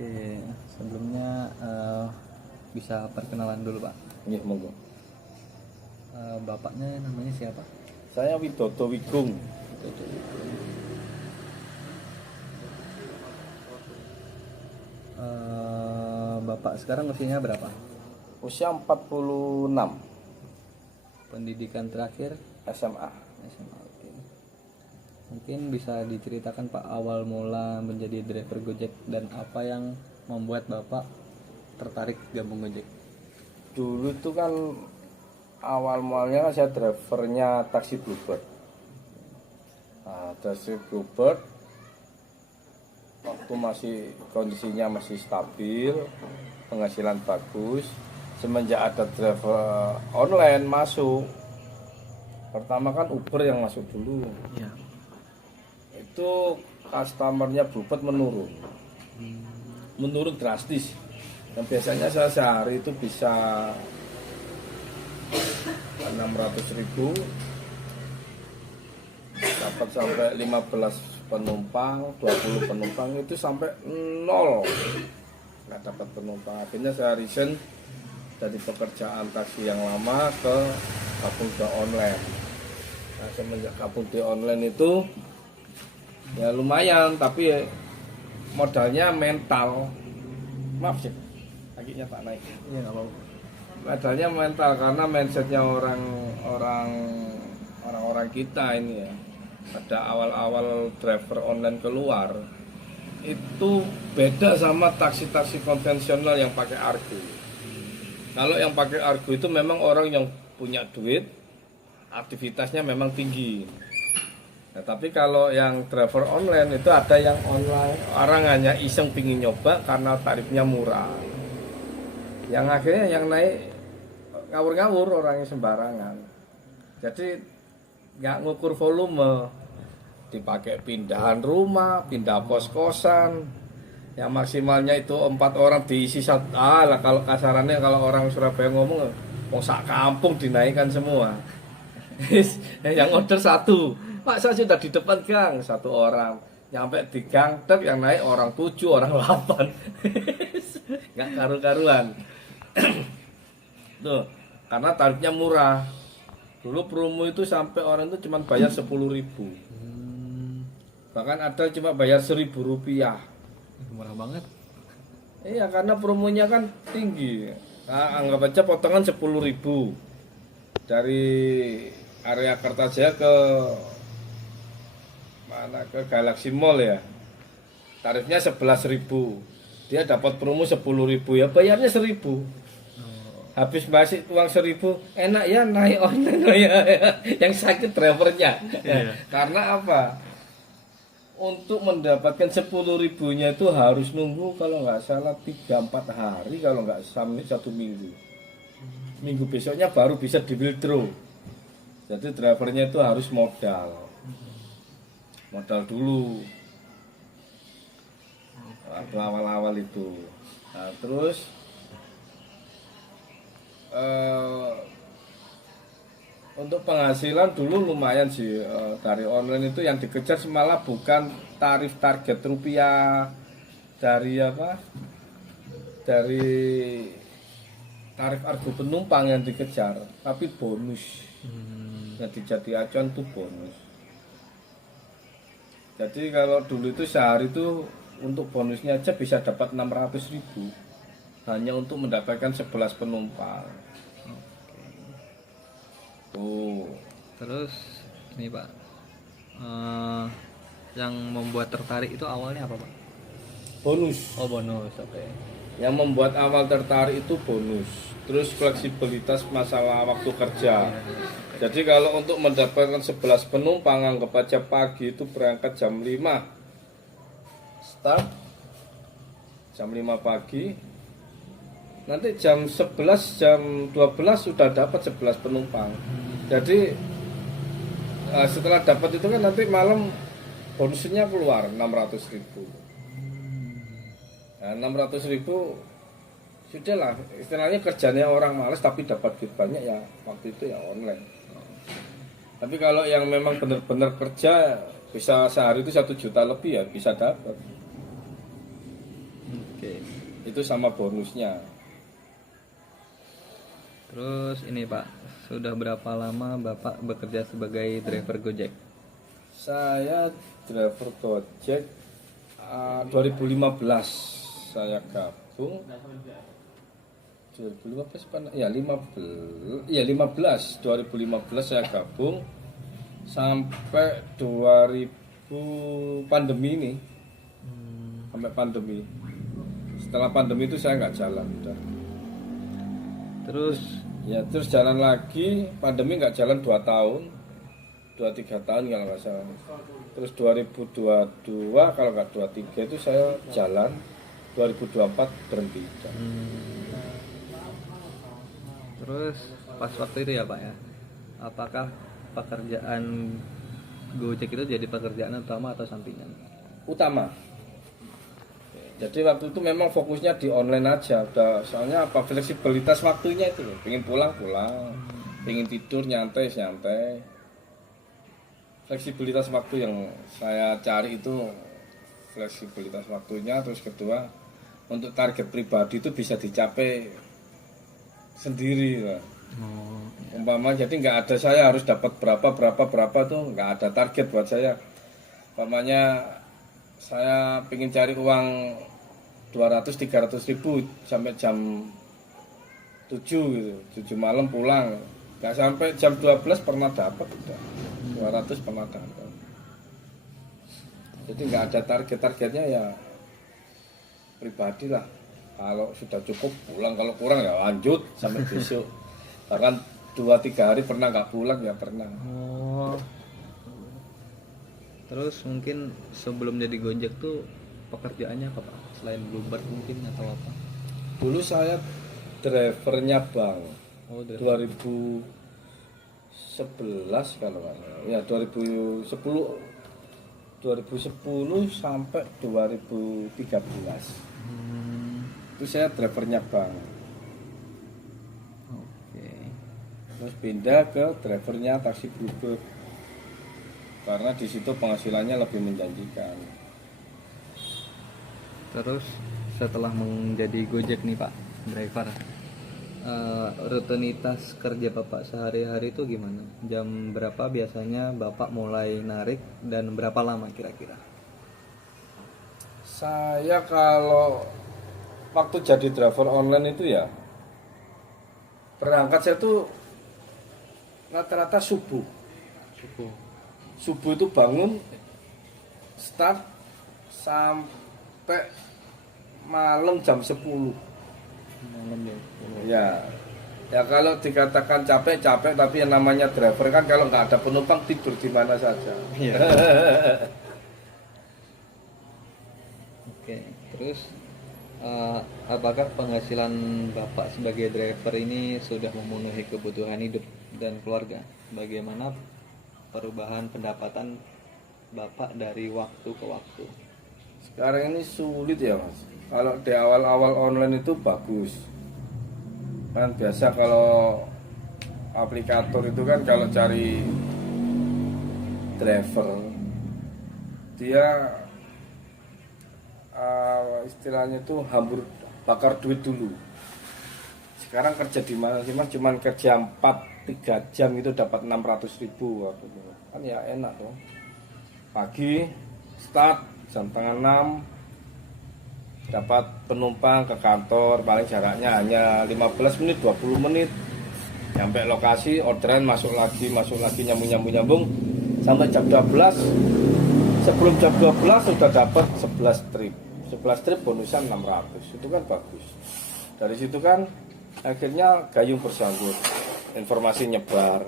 Oke, sebelumnya bisa perkenalan dulu Pak. Iya, monggo. Bapaknya namanya siapa? Saya Widodo Wigung. Bapak sekarang usianya berapa? Usia 46, Pendidikan terakhir SMA. SMA. Oke. Mungkin bisa diceritakan Pak awal mula menjadi driver Gojek dan apa yang membuat Bapak tertarik gabung Gojek? Dulu itu kan awal mulanya kan saya drivernya taksi Bluebird. Nah, taksi Bluebird waktu masih kondisinya masih stabil, penghasilan bagus. Semenjak ada driver online masuk, pertama kan Uber yang masuk dulu. Iya. Itu customernya Bluebird menurun drastis. Yang biasanya saya sehari itu bisa 600.000, dapat sampai 15 penumpang, 20 penumpang, itu sampai nol, nggak dapat penumpang. Akhirnya saya resign dari pekerjaan taksi yang lama ke gabung di online. Nah, semenjak gabung di online itu ya lumayan, tapi modalnya mental. Maaf sih, kakinya tak naik. Iya nggak apa-apa. Modalnya mental karena mindsetnya orang-orang kita ini ya. Pada awal-awal driver online keluar itu beda sama taksi-taksi konvensional yang pakai Argo. Kalau yang pakai Argo itu memang orang yang punya duit, aktivitasnya memang tinggi. Nah, tapi kalau yang driver online itu ada yang online, orang hanya iseng pingin nyoba karena tarifnya murah. Yang akhirnya yang naik ngawur-ngawur, orangnya sembarangan. Jadi nggak ngukur volume, dipakai pindahan rumah, pindah kos-kosan. Yang maksimalnya itu 4 orang diisi satu. Lah kalau kasarannya kalau orang Surabaya ngomong, mau sak kampung dinaikkan semua. Yang order satu, Pak saya sudah di depan gang, 1 orang. Nyampe di gang tek yang naik orang 7, orang 8. Nggak karu-karuan. Tuh, karena tarifnya murah. Dulu promo itu sampai orang itu cuma bayar 10.000. Bahkan ada cuma bayar 1.000 rupiah. Murah banget. Iya, karena promonya kan tinggi. Nah, anggap aja potongan 10.000 dari area Kertajaya ke mana, ke Galaxy Mall ya. Tarifnya 11.000. Dia dapat promo 10.000, ya bayarnya 1.000. Habis masih uang 1.000, enak ya naik online ya. Yang sakit drivernya. Iya. Karena apa? Untuk mendapatkan 10.000-nya itu harus nunggu kalau nggak salah 3-4 hari, kalau nggak sampai 1 minggu. Minggu besoknya baru bisa di withdraw. Jadi drivernya itu harus modal dulu. Waktu awal-awal itu. Nah, terus untuk penghasilan dulu lumayan sih, dari online itu yang dikejar malah bukan tarif target rupiah dari apa, dari tarif Argo penumpang yang dikejar, tapi bonus. Yang dijadi acuan tuh bonus. Jadi kalau dulu itu sehari itu untuk bonusnya aja bisa dapat 600.000 hanya untuk mendapatkan 11 penumpang. Oh, Terus ini Pak, yang membuat tertarik itu awalnya apa Pak? bonus. Oh bonus, oke. Yang membuat awal tertarik itu bonus. Terus fleksibilitas masalah waktu kerja. Jadi kalau untuk mendapatkan 11 penumpang, anggap aja pagi itu berangkat jam 5. Start jam 5 pagi. Nanti jam 11, jam 12 sudah dapat 11 penumpang. Jadi setelah dapat itu kan nanti malam bonusnya keluar 600.000. Nah, 600.000 sudah lah, istilahnya kerjanya orang malas tapi dapat duit banyak ya waktu itu ya online. Tapi kalau yang memang benar-benar kerja bisa sehari itu 1 juta lebih ya bisa dapat. Oke. Itu sama bonusnya. Terus ini Pak, sudah berapa lama Bapak bekerja sebagai driver Gojek? Saya driver Gojek 2015 saya gabung. 2015 apa? Ya 15 2015 saya gabung sampai 2000 pandemi ini. Sampai pandemi. Setelah pandemi itu saya nggak jalan udah. Terus jalan lagi, pandemi nggak jalan 2 tahun, 2-3 tahun kalau nggak salah. Terus 2022 kalau nggak 23 itu saya jalan, 2024 berhenti. Terus pas waktu itu ya Pak ya, apakah pekerjaan Gojek itu jadi pekerjaan utama atau sampingan? Utama. Jadi waktu itu memang fokusnya di online aja, soalnya apa, fleksibilitas waktunya itu, pengen pulang, pengen tidur nyantai. Fleksibilitas waktu yang saya cari itu fleksibilitas waktunya. Terus kedua, untuk target pribadi itu bisa dicapai sendiri lah. Umpama jadi nggak ada saya harus dapat berapa tuh, nggak ada target buat saya. Umpamanya saya pengen cari uang 200-300 ribu sampai jam 7 gitu, 7 malam pulang, nggak sampai jam 12 pernah dapat, udah 200 pernah dapat. Jadi nggak ada targetnya ya pribadi lah. Kalau sudah cukup pulang, kalau kurang ya lanjut sampai besok. Bahkan 2-3 hari pernah nggak pulang ya pernah. Terus mungkin sebelum jadi Gojek tuh pekerjaannya apa Pak? Selain Bluebird mungkin atau apa? Dulu saya drivernya bank. 2011 kalau nggak salah. Ya 2010 sampai 2013. Itu saya drivernya bank. Oke. Terus pindah ke drivernya taksi Bluebird. Karena di situ penghasilannya lebih menjanjikan. Terus setelah menjadi Gojek nih Pak driver, rutinitas kerja Bapak sehari-hari itu gimana? Jam berapa biasanya Bapak mulai narik dan berapa lama kira-kira? Saya kalau waktu jadi driver online itu ya berangkat saya tuh rata-rata subuh itu bangun, start sampai malam jam 10. Ya kalau dikatakan capek, tapi yang namanya driver kan kalau nggak ada penumpang tidur di mana saja. Oke, terus apakah penghasilan Bapak sebagai driver ini sudah memenuhi kebutuhan hidup dan keluarga? Bagaimana perubahan pendapatan Bapak dari waktu ke waktu? Sekarang ini sulit ya Mas. Kalau di awal-awal online itu bagus. Kan biasa kalau aplikator itu kan kalau cari driver dia istilahnya itu bakar duit dulu. Sekarang kerja di mana sih Mas? Cuman kerja 3 jam itu dapat 600 ribu kan ya enak dong. Pagi start jam 5:30 dapat penumpang ke kantor, paling jaraknya hanya 15 menit 20 menit, sampai lokasi orderan masuk lagi nyambung sampai jam 12. Sebelum jam 12 sudah dapat 11 trip bonusan 600. Itu kan bagus. Dari situ kan akhirnya gayung bersambut, informasi nyebar,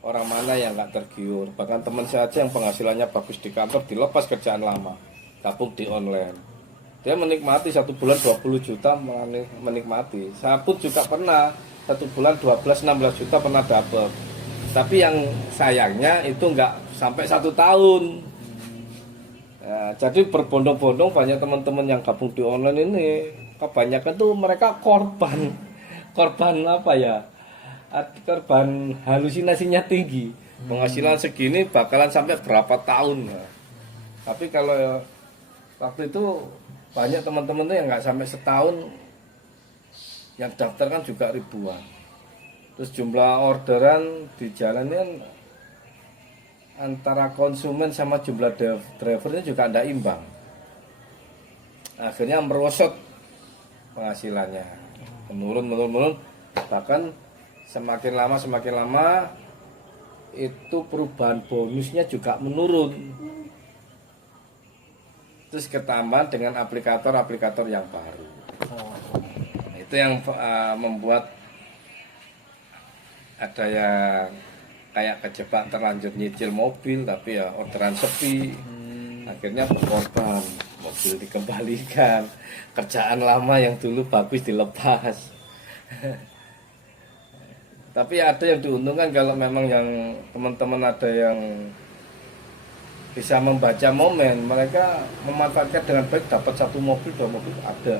orang mana yang nggak tergiur. Bahkan teman saya aja yang penghasilannya bagus di kantor dilepas kerjaan lama, gabung di online. Dia menikmati 1 bulan 20 juta, menikmati. Saya pun juga pernah 1 bulan 12-16 juta pernah dapat. Tapi yang sayangnya itu nggak sampai 1 tahun. Ya, jadi berbondong-bondong banyak teman-teman yang gabung di online ini, kebanyakan tuh mereka korban apa ya? Korban halusinasinya tinggi. Penghasilan segini bakalan sampai berapa tahun. Tapi kalau waktu itu banyak teman-teman tuh yang nggak sampai setahun yang daftar kan juga ribuan. Terus jumlah orderan di jalan ini kan antara konsumen sama jumlah drivernya juga tidak imbang. Akhirnya merosot penghasilannya, menurun. Bahkan semakin lama itu perubahan bonusnya juga menurun. Terus ketambahan dengan aplikator yang baru. Itu yang membuat ada yang kayak kejebak terlanjur nyicil mobil tapi ya orderan sepi. Akhirnya berkorban, mobil dikembalikan, kerjaan lama yang dulu bagus dilepas. Tapi ada yang diuntungkan kalau memang yang teman-teman ada yang bisa membaca momen, mereka memanfaatkan dengan baik, dapat 1 mobil 2 mobil ada.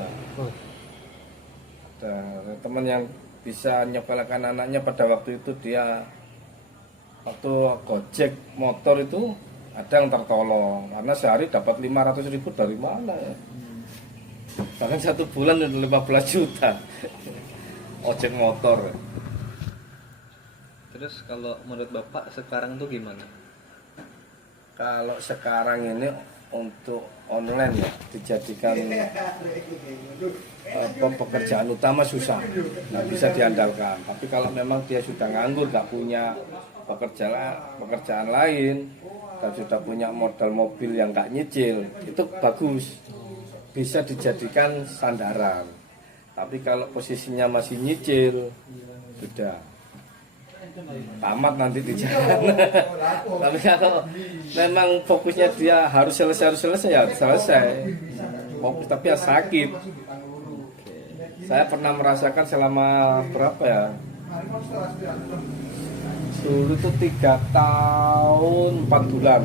Teman yang bisa nyekolahkan anaknya pada waktu itu, dia waktu Gojek motor itu ada yang tertolong karena sehari dapat 500.000 dari mana ya. Bahkan 1 bulan udah 15 juta ojek motor. Terus kalau menurut Bapak sekarang tuh gimana? Kalau sekarang ini untuk online ya dijadikan pekerjaan utama susah, nggak bisa diandalkan. Tapi kalau memang dia sudah nganggur, nggak punya pekerjaan lain, dan sudah punya modal mobil yang nggak nyicil, itu bagus, bisa dijadikan sandaran. Tapi kalau posisinya masih nyicil, sudah tamat nanti di jalan. Tapi kalau memang fokusnya dia harus selesai ya selesai. Fokus tapi ya sakit. Saya pernah merasakan selama berapa ya? Dulu itu 3 tahun 4 bulan.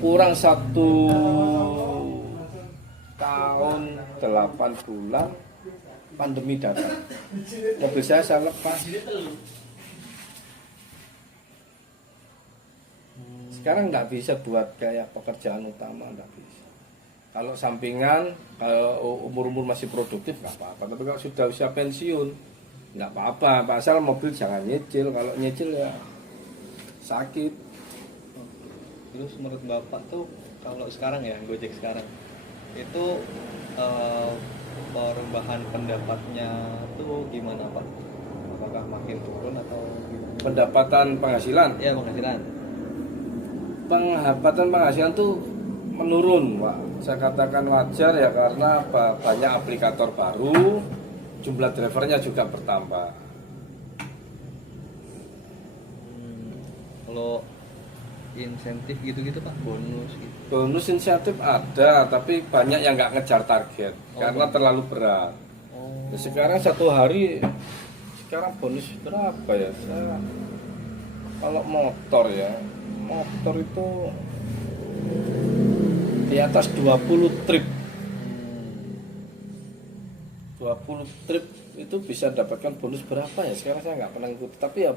Kurang 1 tahun 8 bulan pandemi datang. Mobil saya lepas. Sekarang nggak bisa buat kayak pekerjaan utama, nggak bisa. Kalau sampingan, kalau umur masih produktif nggak apa-apa. Tapi kalau sudah usia pensiun nggak apa-apa. Asal mobil jangan nyicil. Kalau nyicil ya sakit. Terus menurut Bapak tuh kalau sekarang ya Gojek sekarang itu perubahan pendapatnya tuh gimana Pak? Apakah makin turun atau gimana? Pendapatan penghasilan? Ya penghasilan. Pendapatan penghasilan tuh menurun, Pak. Saya katakan wajar ya karena banyak aplikator baru, jumlah drivernya juga bertambah. Kalau insentif gitu-gitu Pak, bonus gitu. Bonus insentif ada, tapi banyak yang nggak ngejar target karena terlalu berat. Nah, sekarang 1 hari, sekarang bonus berapa ya? Saya, kalau motor itu di atas 20 trip. 20 trip itu bisa dapatkan bonus berapa ya? Sekarang saya nggak pernah ikut, tapi ya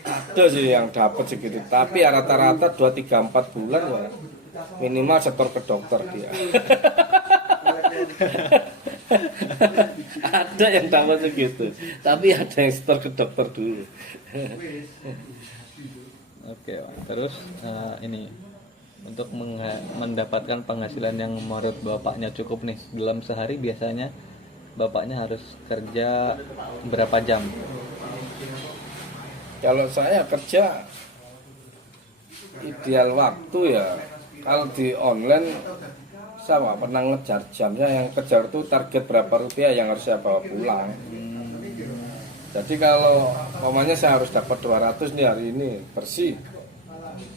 ada sih yang dapat segitu. Tapi ya rata-rata 2, 3, 4 bulan ya minimal setor ke dokter dia. Ada yang dapat segitu, tapi ada yang setor ke dokter dulu. Oke, Pak. Terus ini untuk mendapatkan penghasilan yang menurut Bapaknya cukup nih dalam sehari biasanya Bapaknya harus kerja berapa jam? Kalau saya kerja ideal waktu ya kalau di online saya nggak pernah ngejar jamnya, yang kejar tuh target berapa rupiah yang harus saya bawa pulang. Jadi kalau umpamanya saya harus dapat 200 nih hari ini bersih.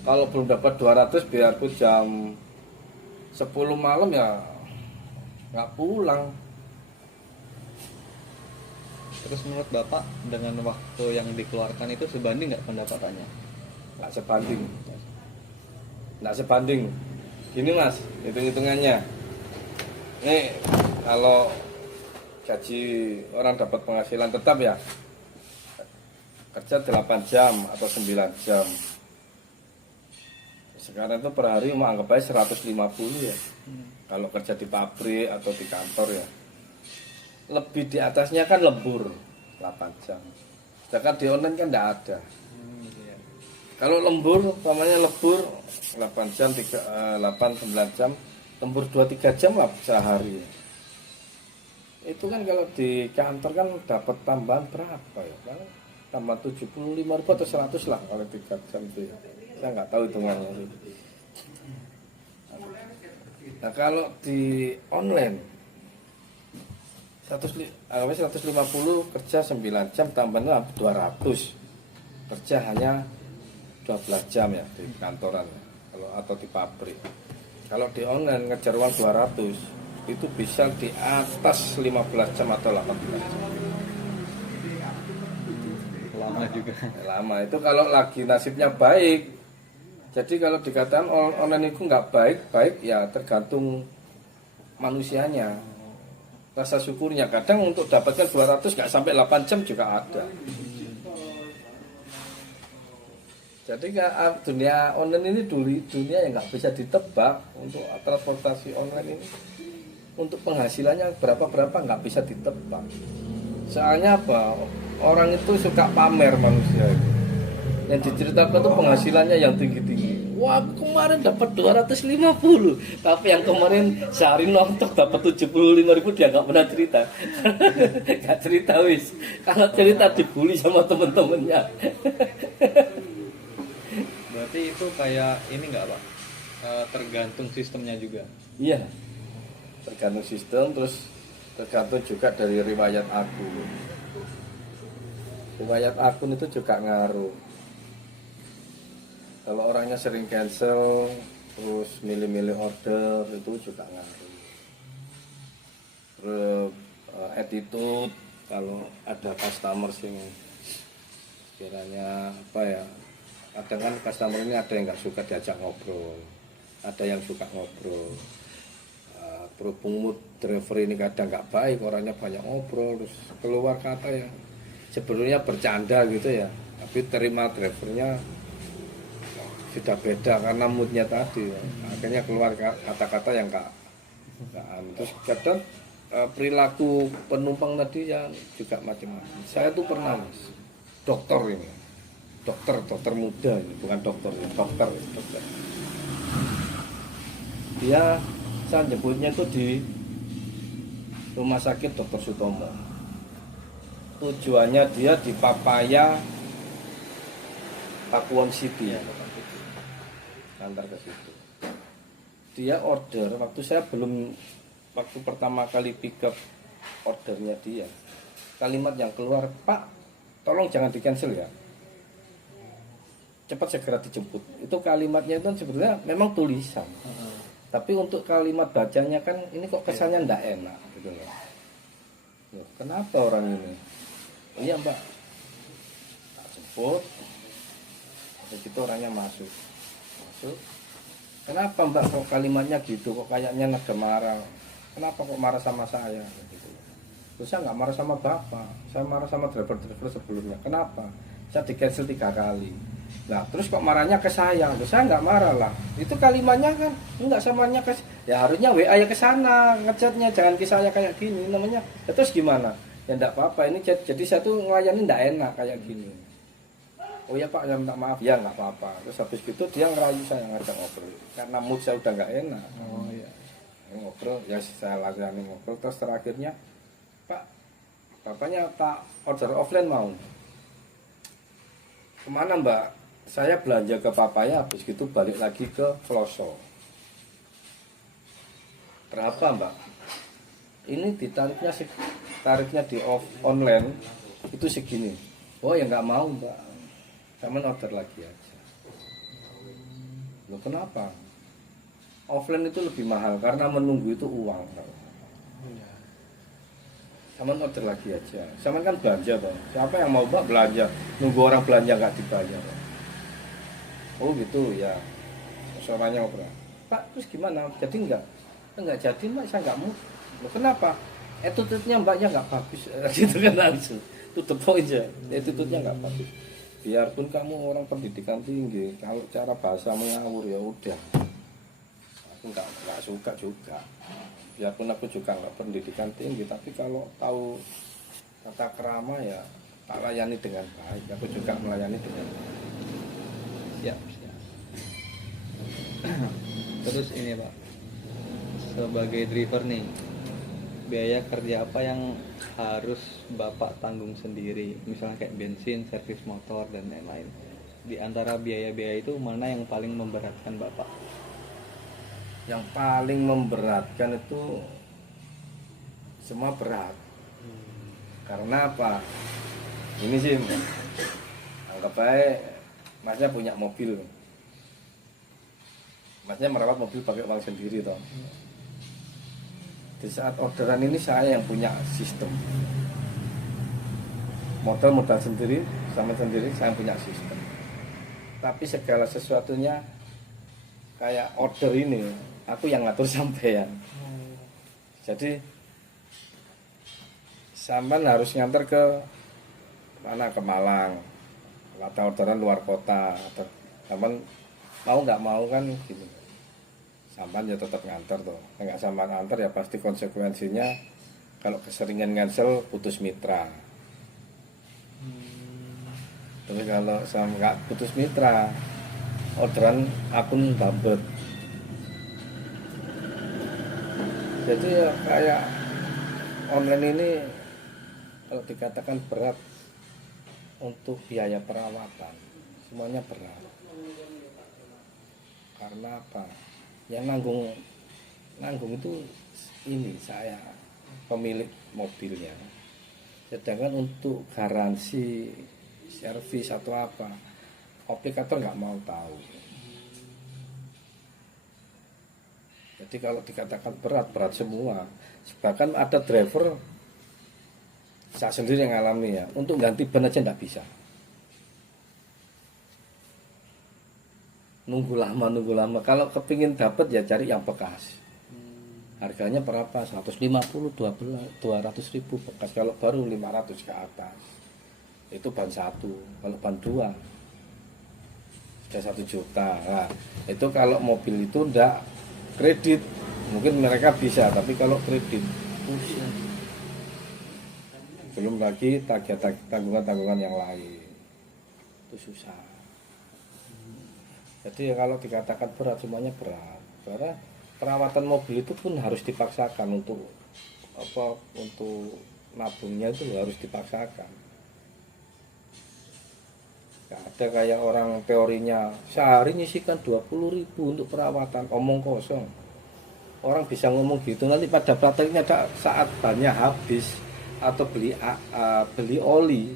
Kalau belum dapat 200 biarpun jam 10 malam ya nggak pulang. Terus menurut Bapak dengan waktu yang dikeluarkan itu sebanding nggak pendapatannya? Nggak sebanding. Gini Mas, hitung-hitungannya. Nih kalau gaji orang dapat penghasilan tetap ya, kerja 8 jam atau 9 jam. Sekarang itu per hari mau anggap aja 150 ya. Kalau kerja di pabrik atau di kantor ya. Lebih di atasnya kan lembur 8 jam. Sedangkan di online kan enggak ada. Iya. Kalau lembur, namanya lembur 8 jam, 8-9 jam, lembur 2-3 jam lah sehari. Itu kan kalau di kantor kan dapat tambahan berapa ya? Paling tambah 75.000 atau 100 lah kalau 3 jam itu ya. Saya nggak tahu hitungannya. Nah kalau di online 150 kerja 9 jam tambahnya 200, kerja hanya 12 jam ya di kantoran ya, kalau atau di pabrik. Kalau di online ngejar uang 200 itu bisa di atas 15 jam atau 18 jam. Lama juga. Lama itu kalau lagi nasibnya baik. Jadi kalau dikatakan online itu nggak baik ya tergantung manusianya. Rasa syukurnya kadang untuk dapatkan 200 nggak sampai 8 jam juga ada. Jadi dunia online ini dunia yang nggak bisa ditebak. Untuk transportasi online ini untuk penghasilannya berapa nggak bisa ditebak. Soalnya apa? Orang itu suka pamer manusia itu. Yang diceritakan tuh penghasilannya yang tinggi-tinggi. Wah, kemarin dapat 250. Tapi yang kemarin sehari nonton dapat 75.000 dia nggak pernah cerita. Nggak cerita wis. Kalau cerita dibully sama temen-temennya. Berarti itu kayak ini nggak Pak? Tergantung sistemnya juga. Iya. Tergantung sistem, terus tergantung juga dari riwayat akun. Riwayat akun itu juga ngaruh. Kalau orangnya sering cancel, terus milih-milih order itu juga ngaruh. Terus attitude, kalau ada customer sing kiranya apa ya, kadang kan customer ini ada yang nggak suka diajak ngobrol, ada yang suka ngobrol. Berhubung mood driver ini kadang nggak baik, orangnya banyak ngobrol, terus keluar kata ya sebenarnya bercanda gitu ya, tapi terima drivernya sudah beda karena moodnya tadi ya. Akhirnya keluar kata-kata yang nggak terus kadang perilaku penumpang tadi yang juga macam-macam. Saya tuh pernah Mas, dokter muda ini, bukan dokter. Dia saya nyebutnya itu di Rumah Sakit Dr. Sutomo. Tujuannya dia di Papaya Pakuwon City, antar ke situ. Dia order waktu pertama kali pick up ordernya dia. Kalimat yang keluar, "Pak, tolong jangan di-cancel ya. Cepat segera dijemput." Itu kalimatnya itu sebetulnya memang tulisan. Tapi untuk kalimat bacanya kan ini kok kesannya ndak enak gitu loh. Loh, kenapa orang ini? Iya Mbak, tak jemput. Habis itu orangnya masuk. Kenapa Mbak kok kalimatnya gitu? Kok kayaknya nada marah? Kenapa kok marah sama saya? Gitu. Terus saya nggak marah sama Bapak. Saya marah sama driver-driver sebelumnya. Kenapa? Saya di-cancel 3 kali. Nah terus kok marahnya ke saya? Terus saya nggak marah lah. Itu kalimatnya kan nggak samanya ke. Ya harusnya WA ya ke sana ngechatnya, jangan ke saya kayak gini namanya. Ya, terus gimana? Ya enggak apa-apa. Ini jadi saya tuh ngelayanin enggak enak kayak gini. Oh ya Pak, saya minta maaf. Ya nggak apa-apa. Terus habis gitu dia ngerayu saya ngajak ngobrol. Karena mood saya udah nggak enak. Oh iya. Ngobrol, ya saya layani ngobrol. Terus terakhirnya, Pak, bapaknya Pak order offline mau. Kemana Mbak? Saya belanja ke Papaya, habis gitu balik lagi ke Floso. Berapa Mbak? Ini tarifnya di online itu segini. Oh ya nggak mau Mbak. Sama order lagi aja. Loh kenapa? Offline itu lebih mahal karena menunggu itu uang. Sama order lagi aja. Sama kan belanja Pak. Siapa yang mau Mbak belanja? Nunggu orang belanja nggak dibayar. Oh gitu ya. Suaranya ngobrol. Pak terus gimana? Jadi enggak jadi Mbak, saya nggak mau. Loh, kenapa? Attitude-nya Mbaknya nggak bagus. Gitu kan langsung. To the point aja. Attitude-nya nggak bagus. biarpun kamu orang pendidikan tinggi, kalau cara bahasa mengawur ya udah, aku nggak suka juga. Biarpun aku juga nggak pendidikan tinggi, tapi kalau tahu tata krama ya tak layani dengan baik. Aku juga melayani dengan baik. Siap, siap. Terus ini Pak, sebagai driver nih, biaya kerja apa yang harus Bapak tanggung sendiri? Misalnya kayak bensin, servis motor, dan lain-lain. Di antara biaya-biaya itu mana yang paling memberatkan Bapak? Yang paling memberatkan itu semua berat. Karena apa? Ini sih, anggap aja Masnya punya mobil. Masnya merawat mobil pakai uang sendiri toh. Di saat orderan ini saya yang punya sistem. Modal sendiri, sama sendiri saya punya sistem. Tapi segala sesuatunya kayak order ini, aku yang ngatur sampean. Jadi sampean harus nganter ke mana, ke Malang, atau orderan luar kota, atau sampean mau nggak mau kan gitu. Sampean ya tetap nganter tuh. Nggak sampean nganter ya pasti konsekuensinya kalau keseringan cancel putus mitra. Tapi kalau sama nggak putus mitra, orderan akun bambet. Jadi ya kayak online ini kalau dikatakan berat untuk biaya perawatan, semuanya berat. Karena apa? Yang nanggung itu ini saya, pemilik mobilnya. Sedangkan untuk garansi servis atau apa, aplikator nggak mau tahu. Jadi kalau dikatakan berat semua. Bahkan ada driver, saya sendiri yang alami ya, untuk ganti ban aja nggak bisa. Nunggu lama. Kalau kepingin dapat ya cari yang bekas. Harganya berapa? 150, 200 ribu bekas. Kalau baru 500 ke atas. Itu ban 1. Kalau ban 2 sudah 1 juta. Nah, itu kalau mobil itu enggak kredit. Mungkin mereka bisa, tapi kalau kredit pusing. Belum lagi tanggungan-tanggungan yang lain. Itu susah. Jadi kalau dikatakan berat, semuanya berat. Karena perawatan mobil itu pun harus dipaksakan untuk apa? Untuk nabungnya itu harus dipaksakan. Gak ada kayak orang teorinya sehari nyisikan 20.000 untuk perawatan, omong kosong. Orang bisa ngomong gitu, nanti pada prakteknya ada saat banyak habis atau beli oli,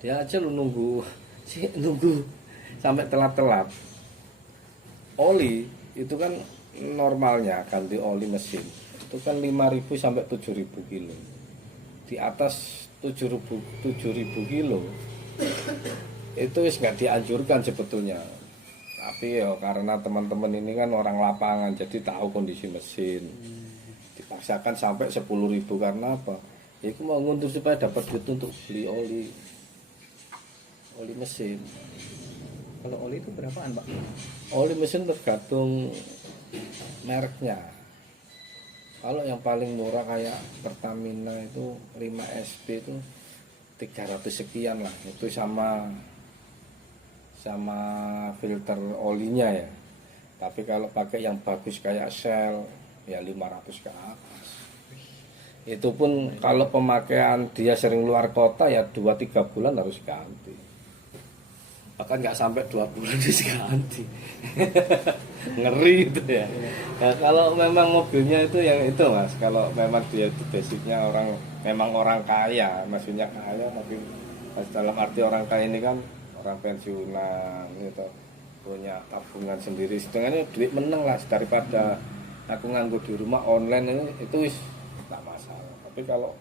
dia aja lu nunggu sampai telat-telat. Oli itu kan normalnya ganti oli mesin itu kan 5.000 sampai 7.000 kilo. Di atas 7.000 kilo itu wis nggak dianjurkan sebetulnya. Tapi ya karena teman-teman ini kan orang lapangan, jadi tahu kondisi mesin. Dipaksakan sampai 10.000 karena apa? Ya itu mau nguntur supaya dapat duit untuk beli oli mesin. Kalau oli itu berapaan Pak? Oli mesin tergantung mereknya. Kalau yang paling murah kayak Pertamina itu 5SP itu 300 sekian lah. Itu sama filter olinya ya. Tapi kalau pakai yang bagus kayak Shell ya 500 ke atas. Itu pun kalau pemakaian dia sering luar kota ya 2-3 bulan harus ganti. Bahkan nggak sampai 2 bulan ganti. Ngeri itu ya. Nah, kalau memang mobilnya itu yang itu Mas, kalau memang dia itu basicnya memang orang kaya, maksudnya kaya, tapi dalam arti orang kaya ini kan orang pensiunan gitu, punya tabungan sendiri, setengahnya duit meneng lah daripada aku nganggur di rumah online itu wis tak masalah. Tapi kalau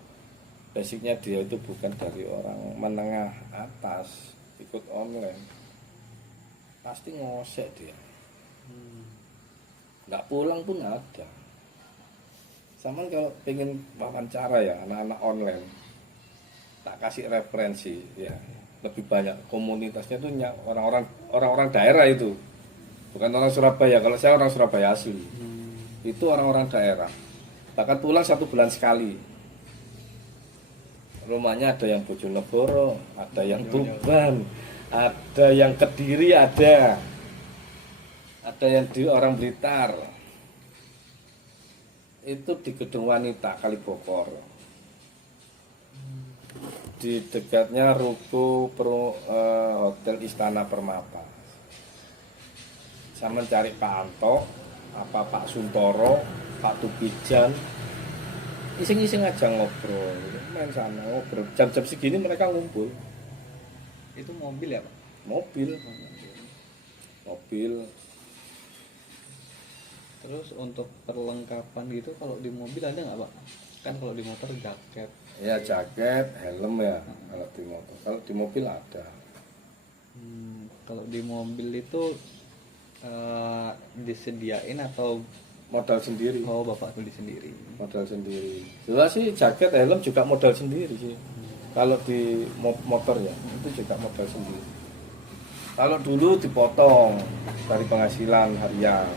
basicnya dia itu bukan dari orang menengah atas, ikut online pasti ngosek dia, nggak pulang pun ada. Sama kalau pengen wawancara ya anak-anak online, tak kasih referensi ya, lebih banyak komunitasnya tuh orang-orang daerah itu, bukan orang Surabaya. Kalau saya orang Surabaya asli, itu orang-orang daerah. Bahkan pulang 1 bulan sekali. Rumahnya ada yang Bojonegoro, ada yang Tuban, ada yang Kediri, ada yang di orang Blitar. Itu di Gedung Wanita Kalibokor, di dekatnya ruko Hotel Istana Permata. Saya mencari Pak Anto, Pak Suntoro, Pak Tubijan, iseng-iseng aja ngobrol, main sana ngobrol. Jam-jam segini mereka ngumpul. Itu mobil ya Pak? Mobil. Terus untuk perlengkapan gitu kalau di mobil ada nggak Pak? Kan kalau di motor jaket. Ya jaket, helm ya kalau di motor. Kalau di mobil ada. Kalau di mobil itu disediain atau Modal sendiri. oh Bapak beli sendiri? Modal sendiri. Jelas sih jaket, helm juga modal sendiri sih. Kalau di motor ya itu juga modal sendiri. Kalau dulu dipotong dari penghasilan harian,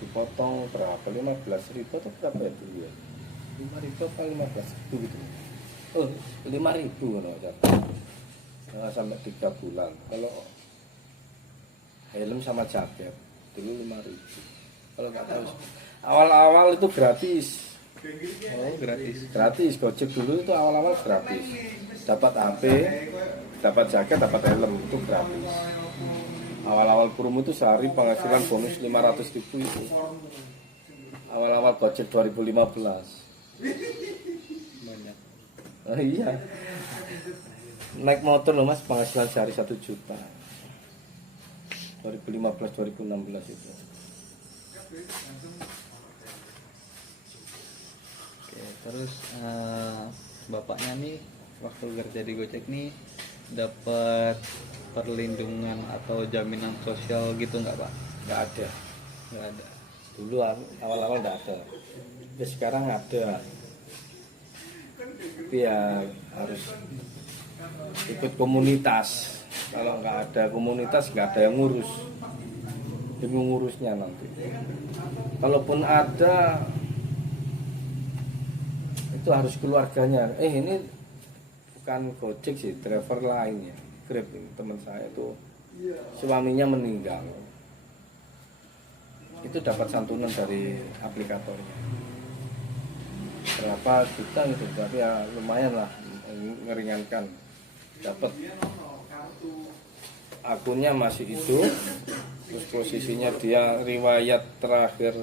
dipotong berapa? 15.000 atau berapa ya dulu ya? 5.000 apa 15.000 gitu. Oh 5.000 no, nah, sampai 3 bulan. Kalau helm sama jaket dulu 5.000. Kalau nggak tahu, awal-awal itu gratis. Oh gratis. Gratis, Gojek dulu itu awal-awal gratis. Dapat HP, dapat jaket, dapat helm, itu gratis. Awal-awal Kurum itu sehari penghasilan bonus 500.000 itu. Awal-awal Gojek 2015. Banyak. Oh iya. Naik motor loh Mas, penghasilan sehari 1 juta. 2015-2016 itu. Oke, terus bapaknya nih waktu kerja di Gojek nih dapat perlindungan atau jaminan sosial gitu nggak Pak? Nggak ada. Nggak ada. Dulu awal-awal nggak ada. Tapi sekarang ada. Tapi ya harus ikut komunitas. Kalau nggak ada komunitas nggak ada yang ngurus. Bingung ngurusnya nanti. Kalaupun ada itu harus keluarganya. Ini bukan Gojek sih, driver lain ya. Grab ini teman saya itu suaminya meninggal. Itu dapat santunan dari aplikatornya. Berapa juta gitu, tapi ya lumayan lah ngeringankan. Dapat akunnya masih hidup. Terus posisinya dia riwayat terakhir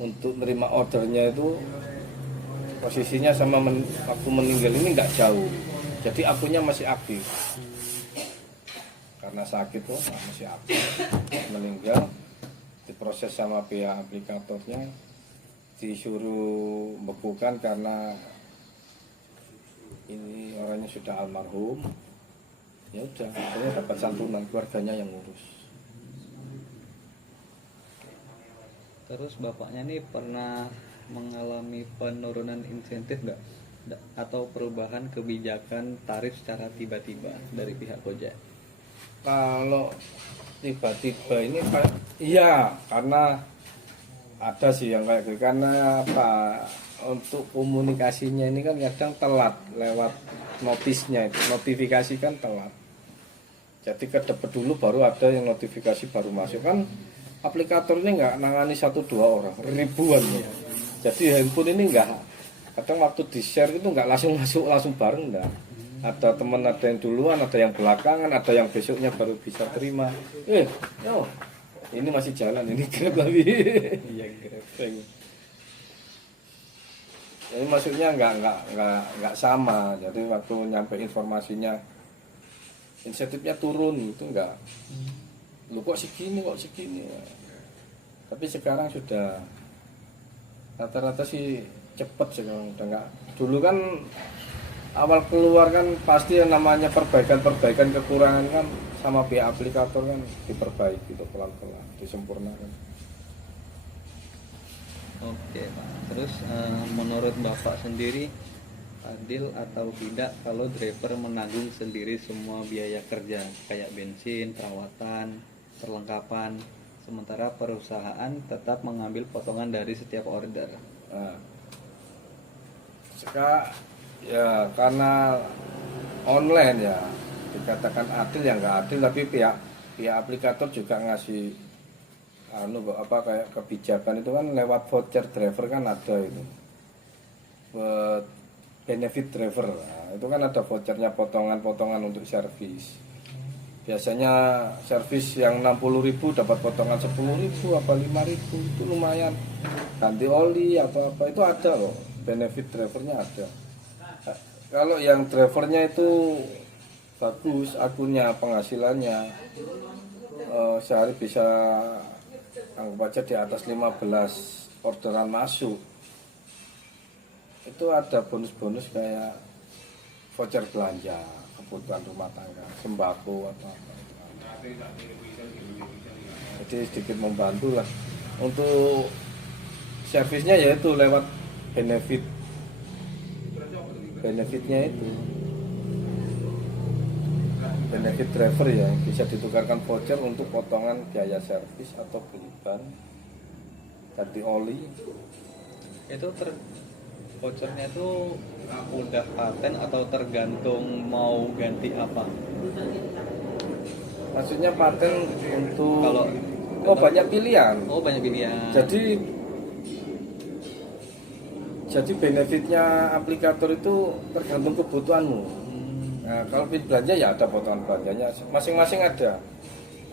untuk menerima ordernya itu posisinya sama waktu meninggal ini nggak jauh. Jadi akunnya masih aktif. Karena sakit tuh masih aktif. Meninggal diproses sama pihak aplikatornya, disuruh bekukan karena ini orangnya sudah almarhum. Ya udah, akhirnya dapat santunan, keluarganya yang ngurus. Terus bapaknya nih pernah mengalami penurunan insentif nggak? Atau perubahan kebijakan tarif secara tiba-tiba dari pihak Gojek? Kalau tiba-tiba ini Pak, iya karena ada sih yang kayak gitu. Karena apa? Untuk komunikasinya ini kan kadang telat lewat notisnya itu, notifikasi kan telat. Jadi ke depan dulu baru ada yang notifikasi baru masuk kan. Aplikatornya nggak nangani 1-2 orang, ribuan ya. Jadi handphone ini nggak, kadang waktu di share itu nggak langsung masuk langsung bareng enggak. Ada teman ada yang duluan, ada yang belakangan, ada yang besoknya baru bisa terima. Ini masih jalan, ini Grab lagi. Iya Grab. Ini maksudnya nggak sama. Jadi waktu nyampe informasinya insentifnya turun itu nggak. Lu kok segini. Tapi sekarang sudah rata-rata sih cepet sekarang udah nggak. Dulu kan awal keluar kan pasti yang namanya perbaikan kekurangan kan sama pihak aplikator kan diperbaiki itu pelan-pelan disempurnakan. Oke Pak. Terus menurut Bapak sendiri adil atau tidak kalau driver menanggung sendiri semua biaya kerja kayak bensin, perawatan, perlengkapan, sementara perusahaan tetap mengambil potongan dari setiap order? Nah, sekarang ya karena online ya dikatakan adil ya nggak adil, tapi pihak pihak aplikator juga ngasih apa kayak kebijakan itu kan lewat voucher driver kan ada itu buat benefit driver. Nah, itu kan ada vouchernya potongan-potongan untuk servis. Biasanya servis yang 60.000 dapat potongan 10.000 apa 5.000, itu lumayan. Ganti oli apa-apa itu ada loh, benefit drivernya ada. Nah, kalau yang drivernya itu bagus akunnya, penghasilannya sehari bisa anggap aja di atas 15 orderan masuk, itu ada bonus-bonus kayak voucher belanja kebutuhan rumah tangga, sembako atau apa. Jadi sedikit membantu lah. Untuk servisnya yaitu lewat benefitnya itu benefit driver ya, bisa ditukarkan voucher untuk potongan biaya servis atau beli ban, ganti oli. Itu vouchernya itu udah paten atau tergantung mau ganti apa? Maksudnya paten untuk Kalau banyak pilihan. Oh, banyak pilihan. Jadi benefitnya aplikator itu tergantung kebutuhanmu. Nah, kalau belanja ya ada potongan belanjanya, masing-masing ada,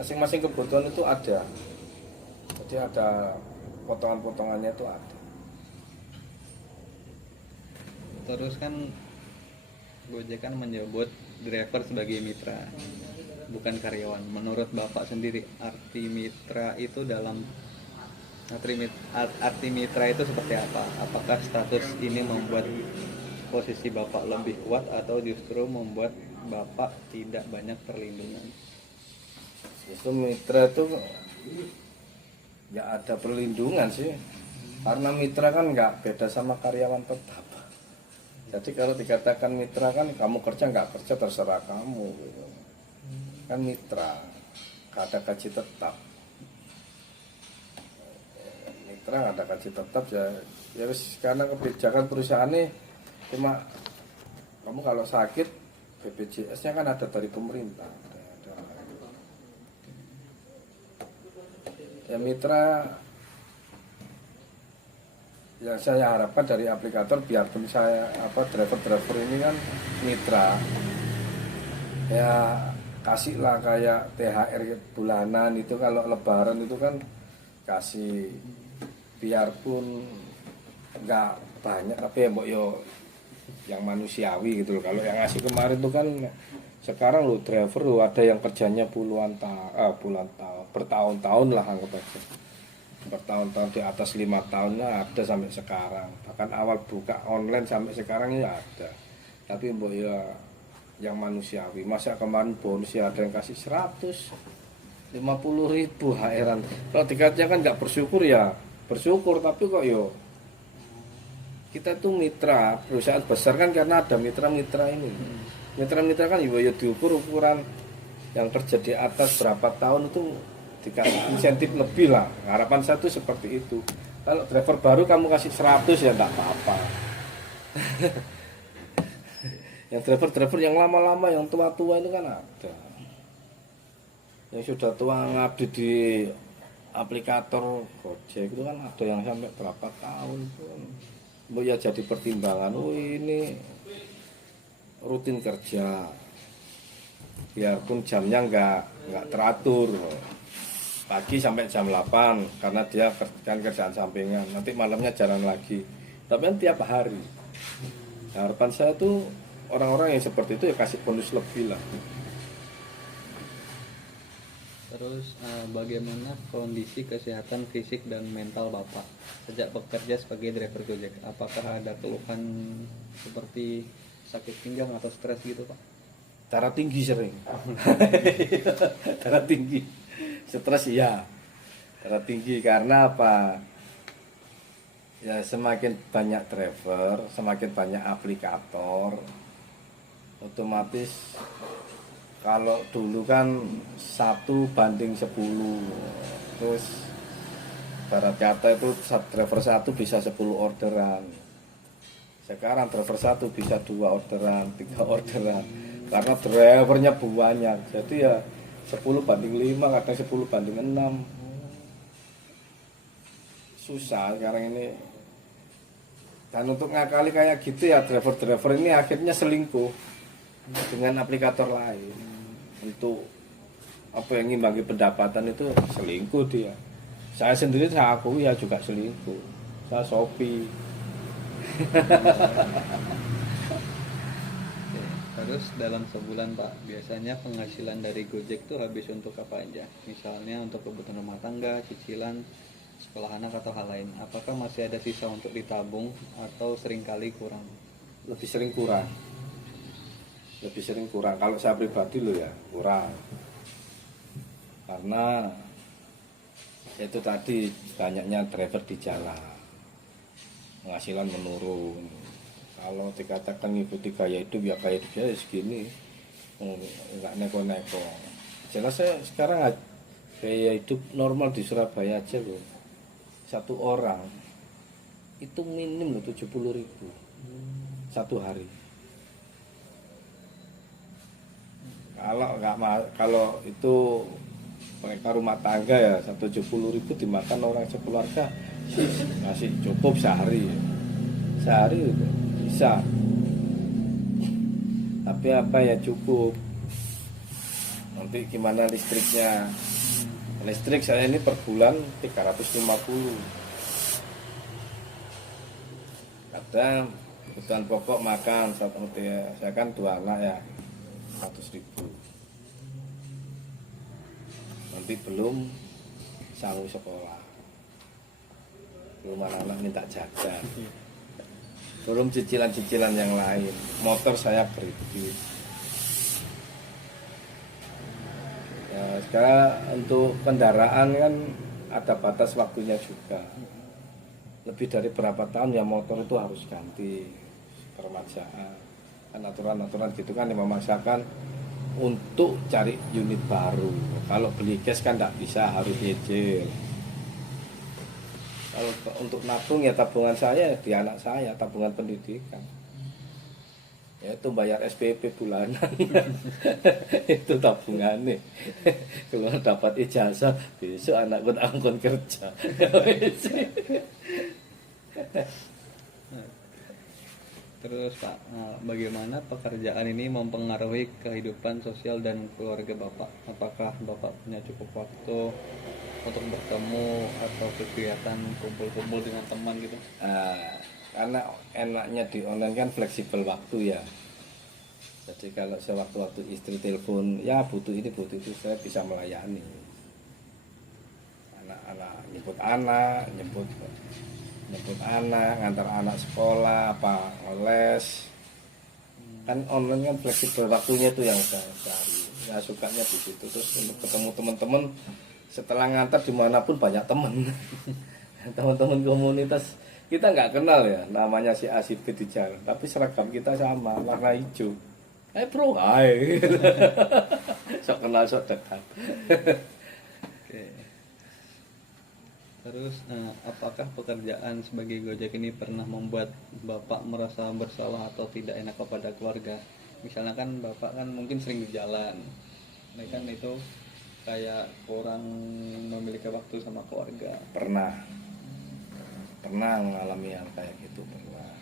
masing-masing kebutuhan itu ada. Jadi ada potongan-potongannya itu ada. Terus kan Gojek kan menyebut driver sebagai mitra, bukan karyawan. Menurut Bapak sendiri, arti mitra itu arti mitra itu seperti apa? Apakah status ini membuat posisi Bapak lebih kuat atau justru membuat Bapak tidak banyak perlindungan? Itu mitra itu ya ada perlindungan sih, karena mitra kan nggak beda sama karyawan tetap. Jadi kalau dikatakan mitra kan kamu kerja nggak kerja terserah kamu gitu. Kan mitra, nggak ada gaji tetap. Mitra nggak ada gaji tetap ya karena kebijakan perusahaan ini cuma kamu kalau sakit BPJS-nya kan ada dari pemerintah. Ya mitra yang saya harapkan dari aplikator, biarpun saya driver-driver ini kan mitra, ya kasihlah kayak THR bulanan itu, kalau lebaran itu kan kasih, biarpun nggak banyak tapi ya mbok yo yang manusiawi gitu loh. Kalau yang ngasih kemarin tuh kan sekarang lo driver lo ada yang kerjanya bertahun-tahun lah, anggap aja bertahun-tahun, di atas 5 tahunnya ada sampai sekarang, bahkan awal buka online sampai sekarang ya ada. Tapi mbok ya yang manusiawi, masa kemarin bonus ya ada yang kasih 150.000, heran. Kalau dikatanya kan nggak bersyukur ya bersyukur, tapi kok yo kita tuh mitra perusahaan besar kan karena ada mitra-mitra ini. Mitra-mitra kan yo diukur ukuran yang kerja di atas berapa tahun itu dikasih insentif lebih lah. Harapan saya tuh seperti itu. Kalau driver baru kamu kasih 100 ya enggak apa-apa. Yang driver-driver yang lama-lama, yang tua-tua itu kan ada. Yang sudah tua ngabdi di aplikator Gojek itu kan ada yang sampai berapa tahun pun. Mau ya jadi pertimbangan, ini rutin kerja, biarpun jamnya nggak teratur, pagi sampai jam 8 karena dia kan kerjaan sampingan, nanti malamnya jalan lagi, tapi kan tiap hari. Nah, harapan saya tuh orang-orang yang seperti itu ya kasih bonus lebih lah. Terus bagaimana kondisi kesehatan fisik dan mental Bapak sejak bekerja sebagai driver Gojek? Apakah ada keluhan seperti sakit pinggang atau stres gitu Pak? Darah tinggi sering. Darah tinggi. Stres ya. Darah tinggi karena apa? Ya semakin banyak driver, semakin banyak aplikator, otomatis kalau dulu kan 1 banding 10, terus barat kata itu driver satu bisa 10 orderan. Sekarang driver satu bisa 2 orderan, 3 orderan, karena drivernya banyak. Jadi ya 10 banding 5, kadang 10 banding 6. Susah sekarang ini. Dan untuk ngakali kayak gitu ya, driver-driver ini akhirnya selingkuh dengan aplikator lain. Untuk apa yang ngimbangi pendapatan itu selingkuh dia. Saya sendiri saya akui ya juga selingkuh. Saya Shopee. Oke. Terus dalam sebulan Pak, biasanya penghasilan dari Gojek tuh habis untuk apa aja? Misalnya untuk kebutuhan rumah tangga, cicilan, sekolah anak atau hal lain. Apakah masih ada sisa untuk ditabung atau seringkali kurang? Lebih sering kurang. Lebih sering kurang. Kalau saya pribadi loh ya, kurang. Karena itu tadi banyaknya driver di jalan. Penghasilan menurun. Kalau dikatakan ngikuti gaya hidup ya gaya hidup saya segini, nggak neko-neko. Jelas saya sekarang gaya hidup normal di Surabaya aja loh, satu orang itu minim loh 70.000 satu hari. Kalau itu mereka rumah tangga ya 70.000 dimakan orang sekeluarga masih cukup sehari. Sehari udah bisa. Tapi apa ya cukup. Nanti gimana listriknya? Listrik saya ini per bulan 350. Kadang kebutuhan pokok makan saya kan 2 anak ya 100.000. Nanti belum sanggup sekolah, belum anak-anak minta jajan, belum cicilan-cicilan yang lain. Motor saya kredit. Ya, sekarang untuk kendaraan kan ada batas waktunya juga. Lebih dari berapa tahun ya motor itu harus ganti permajaan. Kan aturan-aturan gitu kan yang memaksakan untuk cari unit baru. Kalau beli cash kan tidak bisa, harus nyicil. Kalau untuk nabung ya tabungan saya di anak saya, tabungan pendidikan. Ya itu bayar SPP bulanan. Itu tabungannya. Kalau dapat ijazah besok anakku angkon kerja. Terus Pak, bagaimana pekerjaan ini mempengaruhi kehidupan sosial dan keluarga Bapak? Apakah Bapak punya cukup waktu untuk bertemu atau kegiatan kumpul-kumpul dengan teman gitu? Karena enaknya di online kan fleksibel waktu ya. Jadi kalau sewaktu-waktu istri telepon, ya butuh ini butuh itu, saya bisa melayani. Anak-anak nyebut anak, ngantar anak sekolah, apa les. Kan online kan fleksibel waktunya itu yang saya cari. Ya sukanya di situ. Terus untuk ketemu teman-teman, setelah ngantar dimanapun banyak teman. Teman-teman komunitas kita nggak kenal ya, namanya si A si B di jalan, tapi seragam kita sama, warna hijau. Bro, hai. Sok kenal sok dekat. Oke. Terus, apakah pekerjaan sebagai Gojek ini pernah membuat Bapak merasa bersalah atau tidak enak kepada keluarga? Misalnya kan Bapak kan mungkin sering di jalan, nah kan itu kayak kurang memiliki waktu sama keluarga. Pernah mengalami hal kayak gitu, pernah.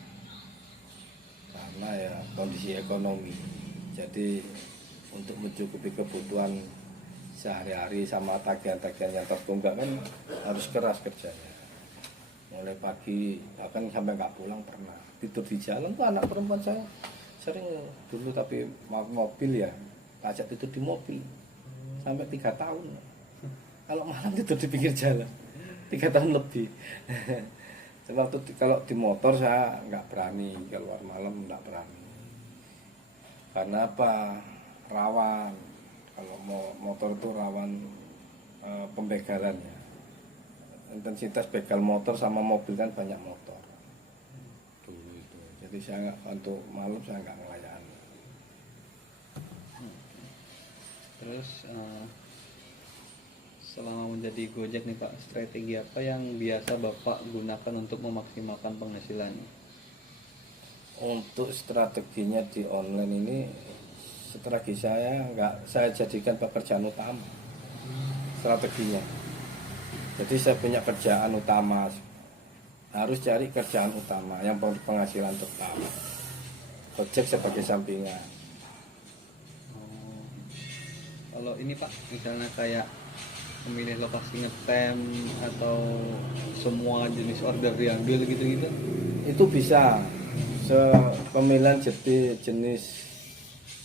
Karena ya kondisi ekonomi. Jadi untuk mencukupi kebutuhan sehari-hari sama tagihan-tagihan yang tertunggak kan harus keras kerjanya. Mulai pagi bahkan sampai nggak pulang pernah. Tidur di jalan tuh anak perempuan saya sering dulu, tapi mau mobil ya ajak tidur di mobil sampai 3 tahun. Kalau malam tidur di pinggir jalan 3 tahun lebih. Waktu kalau di motor saya nggak berani, keluar malam nggak berani. Karena apa? Rawan. Kalau motor itu rawan pembegalan ya. intensitas begal motor sama mobil kan banyak motor dulu itu. Jadi saya nggak, untuk malam saya nggak ngelayani. Terus selama menjadi Gojek nih Pak, strategi apa yang biasa Bapak gunakan untuk memaksimalkan penghasilannya? Untuk strateginya di online ini, strategi saya nggak saya jadikan pekerjaan utama strateginya. Jadi saya punya kerjaan utama, harus cari kerjaan utama yang penghasilan tetap. Gojek sebagai sampingan. Kalau ini Pak, misalnya kayak memilih lokasi ngetem atau semua jenis order diambil gitu-gitu? Itu bisa. Pemilihan jenis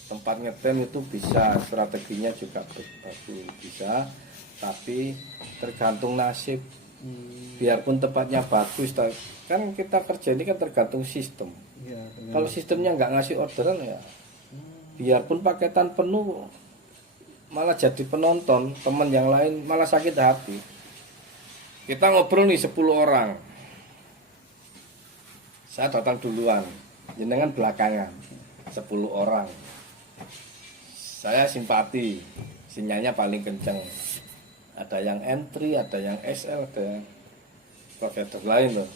tempat ngetem itu bisa, strateginya juga bagus, bisa. Tapi tergantung nasib. Biarpun tempatnya bagus, kan kita kerja ini kan tergantung sistem. Ya, Kalau sistemnya nggak ngasih orderan ya, biarpun paketan penuh, malah jadi penonton, teman yang lain malah sakit hati. Kita ngobrol nih 10 orang, saya datang duluan, jenengan belakangan, 10 orang. Saya simpati, sinyalnya paling kenceng. Ada yang M3, ada yang SL, ada yang provider lain loh.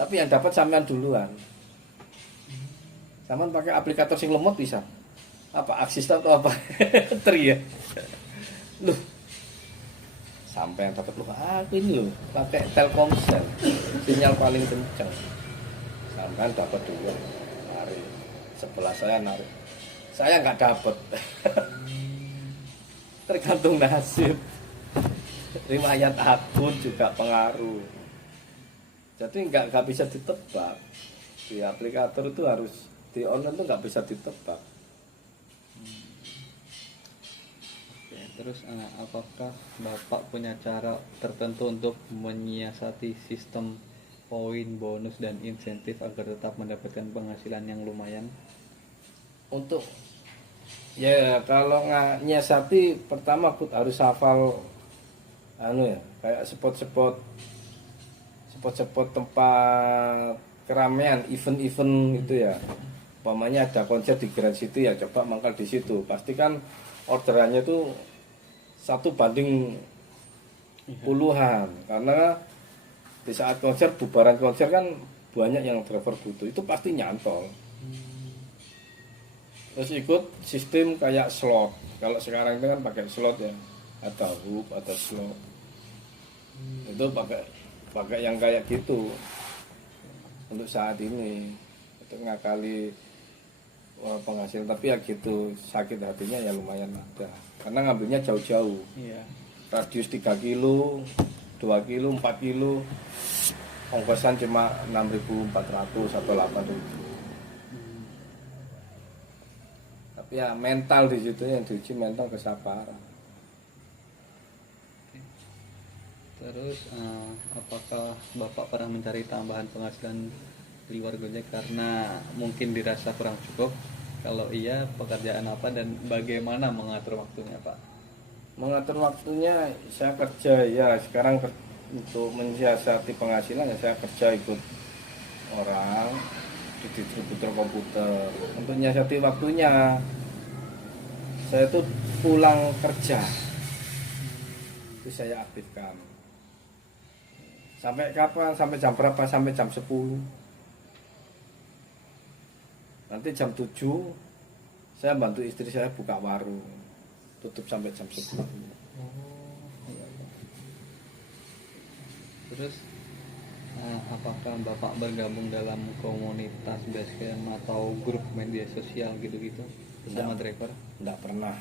Tapi yang dapat sampean duluan. Sampean pakai aplikator sing lemot bisa. Apa Axis atau apa? Tri ya. Loh. Sampai yang dapat loh, aku ini loh pakai Telkomsel. Sinyal paling kenceng. Sampean dapat duluan. Narik. Sebelah saya narik. Saya nggak dapat. Tergantung nasib. Riwayat akun juga pengaruh. Jadi nggak bisa ditebak. Di aplikator itu harus, di online itu nggak bisa ditebak. Oke, terus apakah Bapak punya cara tertentu untuk menyiasati sistem poin, bonus, dan insentif agar tetap mendapatkan penghasilan yang lumayan? Untuk ya kalau nggak nyiasati, pertama harus hafal ya, kayak spot-spot tempat keramaian, event-event itu ya. Umpamanya ada konser di Grand City ya, coba mangkal di situ. Pastikan orderannya itu 1 banding puluhan, karena di saat konser, bubaran konser kan banyak yang driver butuh, itu pasti nyantol. Terus ikut sistem kayak slot. Kalau sekarang itu kan pakai slot ya, atau hub atau slot. Itu pakai yang kayak gitu untuk saat ini, untuk ngakali penghasilan. Tapi ya gitu, sakit hatinya ya lumayan ada, karena ngambilnya jauh-jauh. Iya. Radius 3 kilo, 2 kilo, 4 kilo, ongkosan cuma 6.400 atau 8.000. Tapi ya mental di situ yang diuji, mental kesabaran. Terus apakah Bapak pernah mencari tambahan penghasilan di luar Gojek karena mungkin dirasa kurang cukup? Kalau iya, pekerjaan apa dan bagaimana mengatur waktunya Pak? Mengatur waktunya, saya kerja ya sekarang untuk mensiasati penghasilan ya, saya kerja ikut orang di distributor komputer. Untuk mensiasati waktunya, saya tuh pulang kerja itu saya aktifkan. Sampai kapan? Sampai jam berapa? Sampai jam 10. Nanti jam 7 saya bantu istri saya buka warung, tutup sampai jam 10. Terus apakah Bapak bergabung dalam komunitas basecamp atau grup media sosial gitu-gitu bersama driver? Enggak pernah.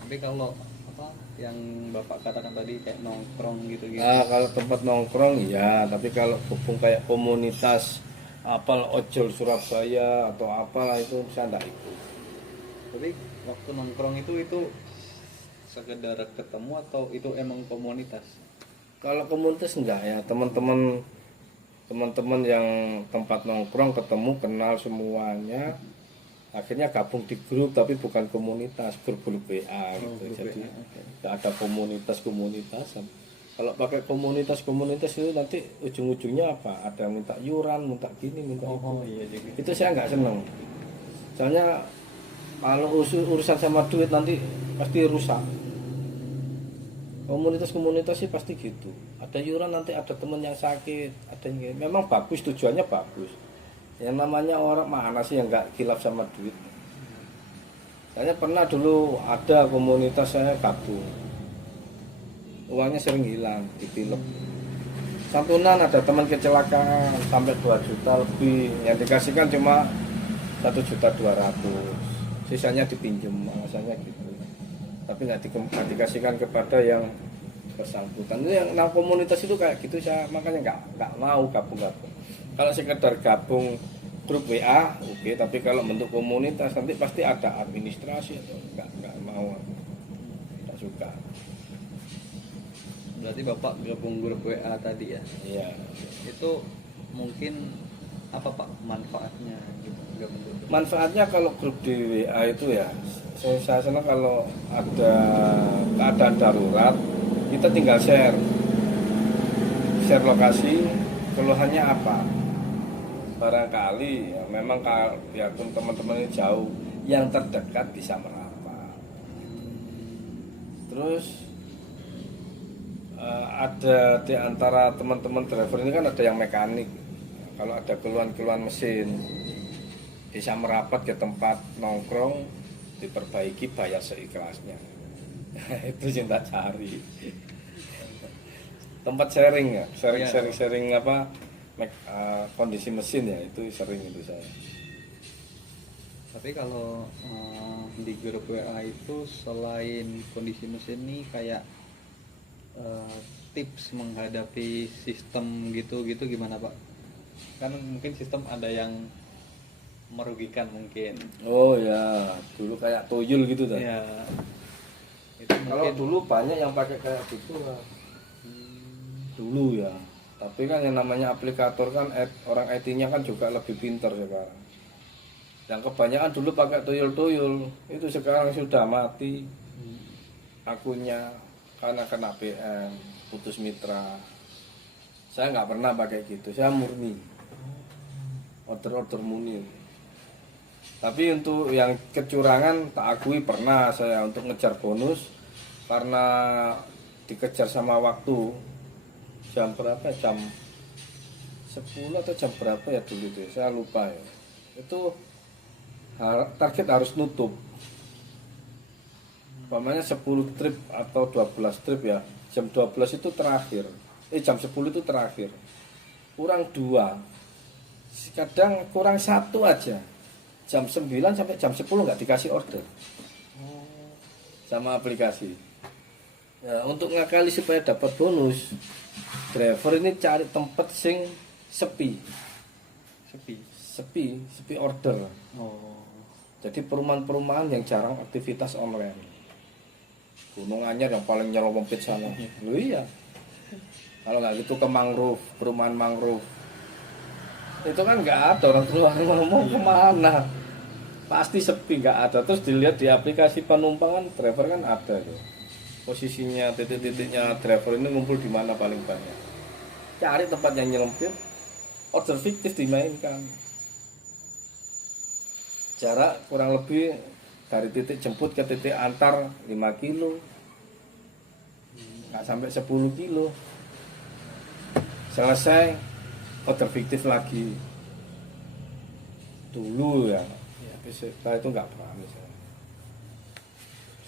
Tapi kalau apa yang Bapak katakan tadi kayak nongkrong gitu-gitu. Kalau tempat nongkrong ya, tapi kalau gabung kayak komunitas apal ojol Surabaya atau apa itu saya enggak ikut. Tapi waktu nongkrong itu sekedar ketemu atau itu emang komunitas? Kalau komunitas enggak ya, teman-teman yang tempat nongkrong ketemu, kenal semuanya, Akhirnya gabung di grup tapi bukan komunitas, grup WA gitu. grup Jadi WA, oke. nggak ada komunitas-komunitasan. Kalau pakai komunitas-komunitas itu nanti ujung-ujungnya apa? Ada yang minta yuran, minta gini, minta Oh itu. iya juga. Itu saya nggak seneng. Soalnya kalau urusan sama duit nanti pasti rusak. Komunitas-komunitas sih pasti gitu. Ada yuran nanti ada teman yang sakit, ada yang gini. Memang bagus, tujuannya bagus. Yang namanya orang mana sih yang nggak khilaf sama duit. Saya pernah dulu ada komunitas saya gabung. Uangnya sering hilang, ditilep. Santunan ada teman kecelakaan sampai 2 juta lebih. Yang dikasihkan cuma 1.200.000. Sisanya dipinjam, alasannya gitu. Tapi nggak dikasihkan kepada yang bersangkutan. Itu yang komunitas itu kayak gitu, saya makanya nggak mau gabung-gabung. Kalau sekedar gabung grup WA, oke, tapi kalau bentuk komunitas nanti pasti ada administrasi atau nggak mau, nggak suka. Berarti Bapak gabung grup WA tadi ya. Iya. Itu mungkin apa Pak manfaatnya gitu gabung grup? Manfaatnya kalau grup di WA itu ya, saya senang kalau ada keadaan darurat, kita tinggal share lokasi, keluhannya apa. Barangkali ya memang biarpun teman-teman ini jauh, yang terdekat bisa merapat. Terus ada di antara teman-teman driver ini kan ada yang mekanik. Kalau ada keluhan-keluhan mesin, bisa merapat ke tempat nongkrong, diperbaiki, bayar seikhlasnya. Itu yang tak cari. Tempat sharing ya, sharing apa kondisi mesin ya, itu sering itu saya. Tapi kalau di grup WA itu selain kondisi mesin nih kayak tips menghadapi sistem gitu-gitu gimana Pak? Kan mungkin sistem ada yang merugikan mungkin. Oh ya, dulu kayak tuyul gitu kan. Ya. Itu Kalau mungkin dulu banyak yang pakai kayak gitu lah. Dulu ya. Tapi kan yang namanya aplikator kan orang IT-nya kan juga lebih pintar sekarang. Yang kebanyakan dulu pakai tuyul-tuyul, itu sekarang sudah mati akunnya karena kena PM, putus mitra. Saya nggak pernah pakai gitu, saya murni order murni. Tapi untuk yang kecurangan tak akui pernah saya untuk ngejar bonus karena dikejar sama waktu. Jam berapa? Jam 10 atau jam berapa ya dulu itu? Saya lupa ya. Itu target harus nutup. Umpamanya 10 trip atau 12 trip ya. Jam 12 itu terakhir. Jam 10 itu terakhir. Kurang 2. Kadang kurang 1 aja. Jam 9 sampai jam 10 nggak dikasih order. Sama aplikasi. Ya, untuk ngakali supaya dapat bonus, driver ini cari tempat sing sepi order. oh Jadi perumahan-perumahan yang jarang aktivitas online. Gunung Anyar yang paling nyelowempit sana. Loh iya. Kalau nggak gitu ke mangrove, perumahan mangrove. Itu kan nggak ada orang keluar ngomong kemana. Pasti sepi, nggak ada. Terus dilihat di aplikasi penumpang kan driver kan ada tuh. Posisinya titik-titiknya driver ini ngumpul di mana paling banyak. Cari tempat yang nyelempit, order fiktif dimainkan. Jarak kurang lebih dari titik jemput ke titik antar 5 kilo, nggak sampai 10 kilo. Selesai, order fiktif lagi. Dulu ya, setelah itu nggak berani saya.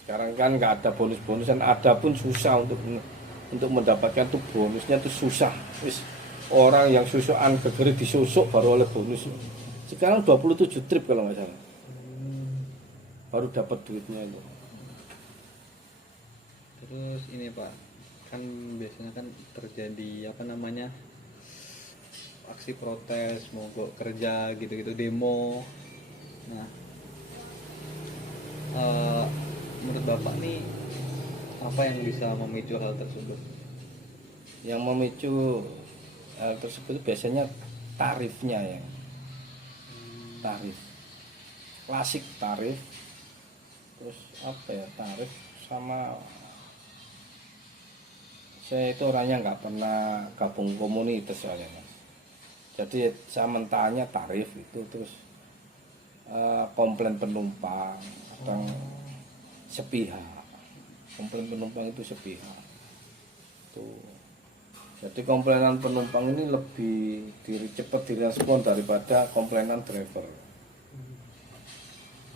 Sekarang kan nggak ada bonus-bonusan, ada pun susah untuk mendapatkan tuh bonusnya tuh susah. Orang yang susuan gegeri disusuk baru oleh bonus. Sekarang 27 trip kalau nggak salah. Baru dapat duitnya itu. terus ini Pak, kan biasanya kan terjadi apa namanya aksi protes mogok kerja gitu-gitu, demo. Nah, menurut Bapak nih apa yang bisa memicu hal tersebut? Yang memicu tersebut biasanya tarifnya ya. Tarif. klasik tarif, terus apa ya, tarif sama saya itu orangnya nggak pernah gabung komunitas soalnya mas. Jadi saya mentahnya tarif itu, terus komplain penumpang kadang sepihak, komplain penumpang itu sepihak tuh. Jadi komplainan penumpang ini lebih cepat direspon daripada komplainan driver.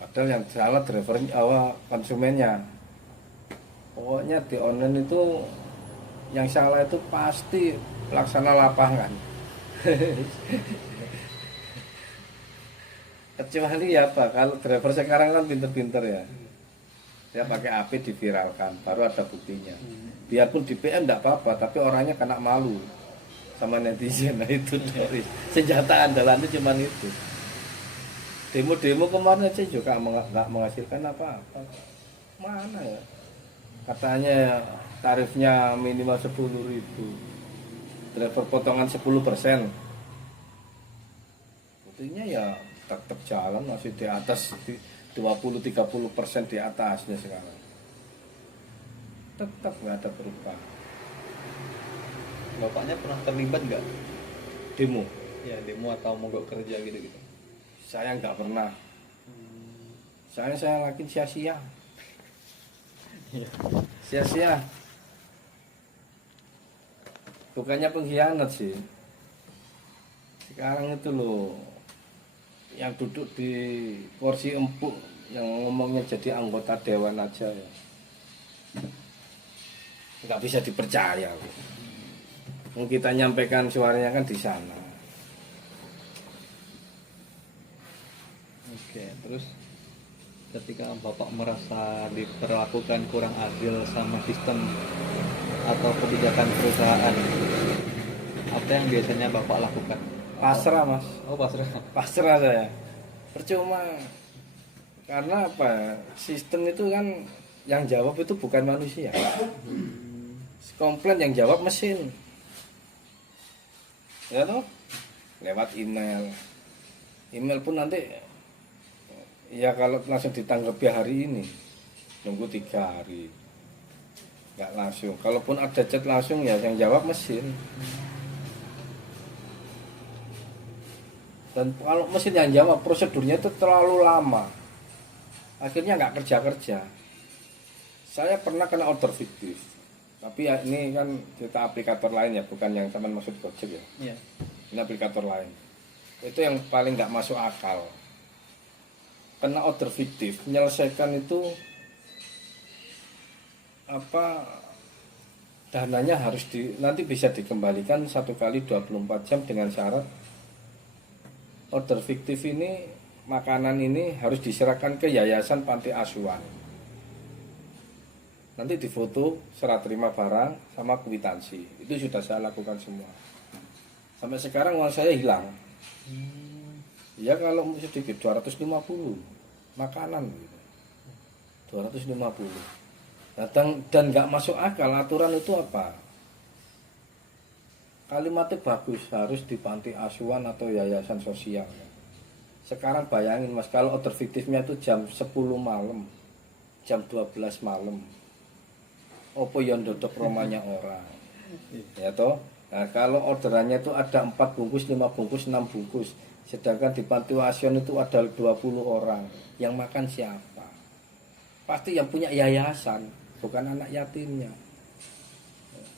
Padahal yang salah drivernya, konsumennya. Pokoknya di online itu yang salah itu pasti pelaksana lapangan. Kecuali ya apa, kalau driver sekarang kan pinter-pinter ya. Dia pakai AP diviralkan, baru ada buktinya. Biarpun di PM enggak apa-apa, tapi orangnya kena malu sama netizen. Nah itu dari senjata andalannya cuma itu. Demo-demo kemarin aja juga nggak menghasilkan apa-apa. Mana ya? Katanya tarifnya minimal 10.000. Driver potongan 10%. Buktinya ya tetap jalan masih di atas 20-30% di atasnya sekarang. Tetap nggak ada perubahan. Bapaknya pernah terlibat nggak Demo? ya demo atau mogok kerja gitu-gitu? Saya nggak pernah. Saya lakuin sia-sia. Sia-sia. Bukannya pengkhianat sih. Sekarang itu loh, yang duduk di kursi empuk, yang ngomongnya jadi anggota dewan aja ya, nggak bisa dipercaya. Kita nyampaikan suaranya kan di sana. Oke, terus ketika Bapak merasa diperlakukan kurang adil sama sistem atau kebijakan perusahaan, apa yang biasanya Bapak lakukan? Pasrah mas. Oh, pasrah. Pasrah saya. Percuma. Karena apa? Sistem itu kan yang jawab itu bukan manusia. Komplain yang jawab mesin. Ya toh? Lewat email. Email pun nanti ya kalau langsung ditanggapi hari ini, nunggu 3 hari. Nggak langsung. Kalaupun ada chat langsung ya yang jawab mesin. Dan kalau mesin yang jawab prosedurnya itu terlalu lama, akhirnya nggak kerja-kerja. Saya pernah kena order fiktif, tapi ya ini kan cerita aplikator lain ya, bukan yang teman maksud Gojek ya. Iya. Ini aplikator lain. Itu yang paling nggak masuk akal. Kena order fiktif, menyelesaikan itu apa, dananya harus nanti bisa dikembalikan 1 kali 24 jam dengan syarat order fiktif ini, makanan ini harus diserahkan ke yayasan panti asuhan. Nanti difoto serah terima barang sama kwitansi. Itu sudah saya lakukan semua. Sampai sekarang uang saya hilang. Ya kalau sedikit 250 makanan gitu. 250. Dan nggak masuk akal aturan itu apa? Kalimatnya bagus, harus di panti asuhan atau yayasan sosial. Sekarang bayangin mas, kalau order fiktifnya itu jam 10 malam, jam 12 malam, opo yang dodok romanya orang, ya toh. Nah kalau orderannya itu ada 4 bungkus, 5 bungkus, 6 bungkus, sedangkan di panti asuhan itu ada 20 orang, yang makan siapa? Pasti yang punya yayasan, bukan anak yatimnya.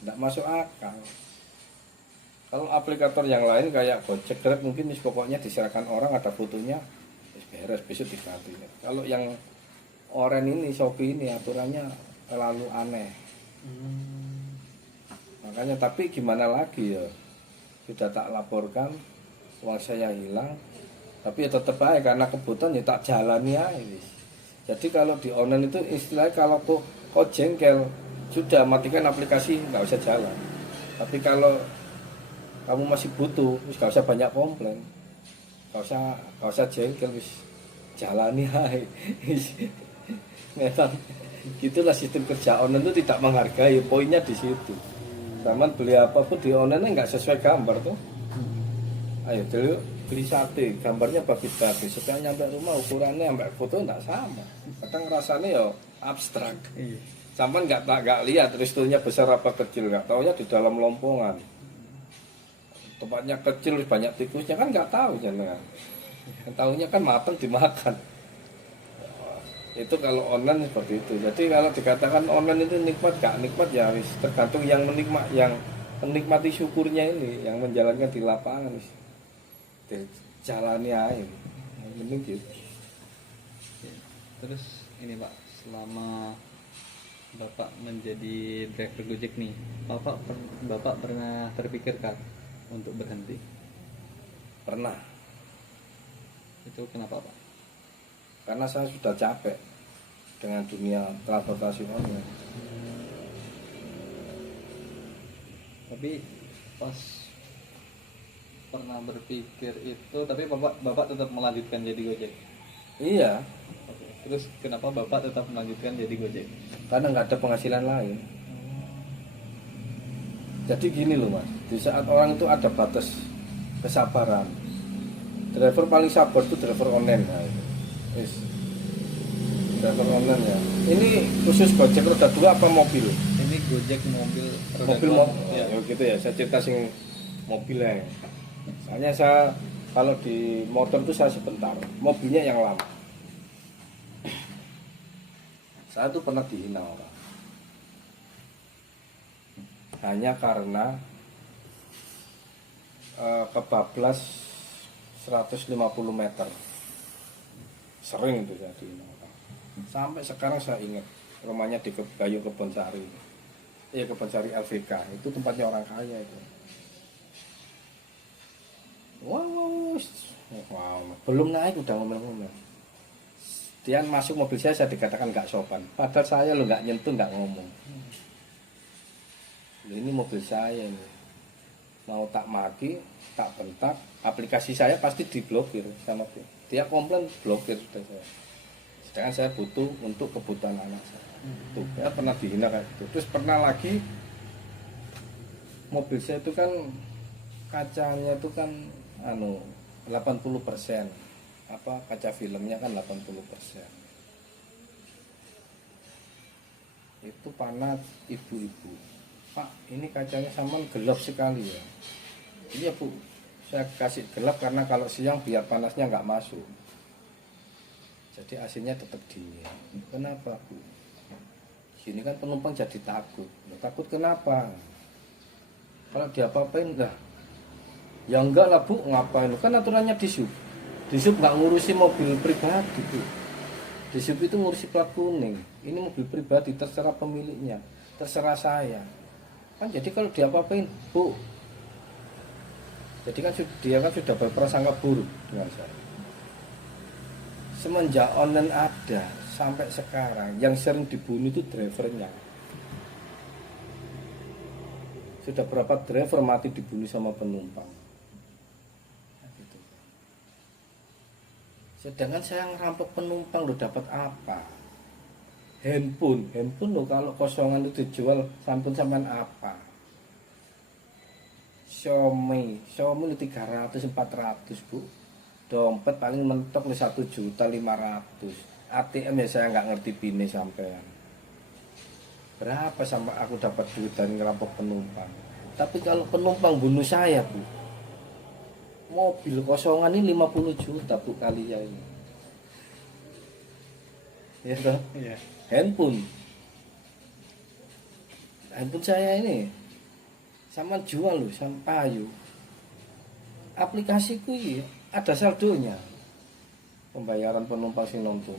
Tidak masuk akal. Kalau aplikator yang lain kayak Gojek, Grab mungkin pokoknya diserahkan orang, ada fotonya, beres, besok diganti. Kalau yang Oren ini, Shopee ini aturannya terlalu aneh. Makanya tapi gimana lagi ya, sudah tak laporkan, uang saya hilang, tapi ya tetap baik karena kebutuhan ya tak jalani aja. Jadi kalau di online itu istilahnya kalau kok jengkel, sudah matikan aplikasi, nggak usah jalan. Tapi kalau kamu masih butuh, gak usah banyak komplain, gak usah jengkel, jalani aja. Memang gitulah sistem kerja online itu tidak menghargai, poinnya di situ. Zaman beli apapun di online nggak sesuai gambar tuh. Ayo dulu beli sate, gambarnya bagus-bagus, setelah nyampe rumah ukurannya sampai foto nggak sama. Kadang rasanya ya abstrak. Iya. Sampai nggak lihat restonya besar apa kecil, nggak taunya di dalam lompongan. Tempatnya kecil banyak tikusnya kan nggak tahu jangan. Yang tahunya kan matang dimakan. Itu kalau online seperti itu. Jadi kalau dikatakan online itu nikmat gak nikmat ya wis tergantung yang menikmati syukurnya ini, yang menjalankan di lapangan wis. Jalani aja. Mending gitu. Terus ini Pak, selama Bapak menjadi driver Gojek nih, Bapak pernah terpikirkan untuk berhenti? Pernah. Itu kenapa Pak? Karena saya sudah capek dengan dunia transportasi online. Tapi pas pernah berpikir itu, tapi Bapak tetap melanjutkan jadi Gojek. Iya, Oke. Terus kenapa Bapak tetap melanjutkan jadi Gojek? karena nggak ada penghasilan lain. Jadi gini loh mas, di saat orang itu ada batas kesabaran, driver paling sabar itu driver online. Nah, itu. Yes. Driver online ya. Ini khusus Gojek roda 2 apa mobil? Ini Gojek mobil roda Mobil dua. ya. Gitu ya. Saya cerita sing mobilnya. Soalnya saya kalau di motor itu saya sebentar, mobilnya yang lama. Saya tuh pernah dihina orang. Hanya karena kebablas 150 meter. Sering itu saya dihina orang. Sampai sekarang saya ingat rumahnya di Gayo Kebonsari. Kebonsari LVK, itu tempatnya orang kaya itu. Wow, belum naik udah ngomel-ngomel. Dia masuk mobil saya dikatakan nggak sopan. Padahal saya lo nggak nyentuh, nggak ngomong. Ini mobil saya ini. Mau tak maki, tak bentak, aplikasi saya pasti diblokir sama dia. Dia komplain blokir sudah saya. Sedangkan saya butuh untuk kebutuhan anak saya. Tuh, saya pernah dihina kayak gitu. Terus pernah lagi mobil saya itu kan kacanya itu kan 80%. Kaca filmnya kan 80%. Itu panas ibu-ibu. Pak, ini kacanya sama gelap sekali ya. Iya Bu, saya kasih gelap karena kalau siang biar panasnya nggak masuk. Jadi AC-nya tetap dingin. Kenapa Bu? Sini kan penumpang jadi takut. Takut kenapa? Kalau diapa-apain lah. Ya enggak lah Bu, ngapain? Kan aturannya di sub. Di sub nggak ngurusi mobil pribadi Bu. Di sub itu ngurusi plat kuning. Ini mobil pribadi, terserah pemiliknya, terserah saya. Kan jadi kalau diapa-apain Bu. Jadi kan dia kan sudah berprasangka buruk dengan saya. Semenjak online ada sampai sekarang yang sering dibunuh itu drivernya. Sudah berapa driver mati dibunuh sama penumpang. Sedangkan saya ngerampok penumpang lo dapat apa? Handphone lo kalau kosongan itu dijual sampun-sampan apa? Xiaomi lo 300-400 Bu. Dompet paling mentok nih 1.500.000. ATM ya saya nggak ngerti bini sampean. Berapa sampai aku dapat duit dari ngerampok penumpang? Tapi kalau penumpang bunuh saya Bu, mobil kosongan ini 50 juta Bu kali ya ini. Ya toh? Iya. Handphone saya ini sama jual loh, sama payu. Aplikasiku ini ada saldonya. Pembayaran penumpang sing nonton.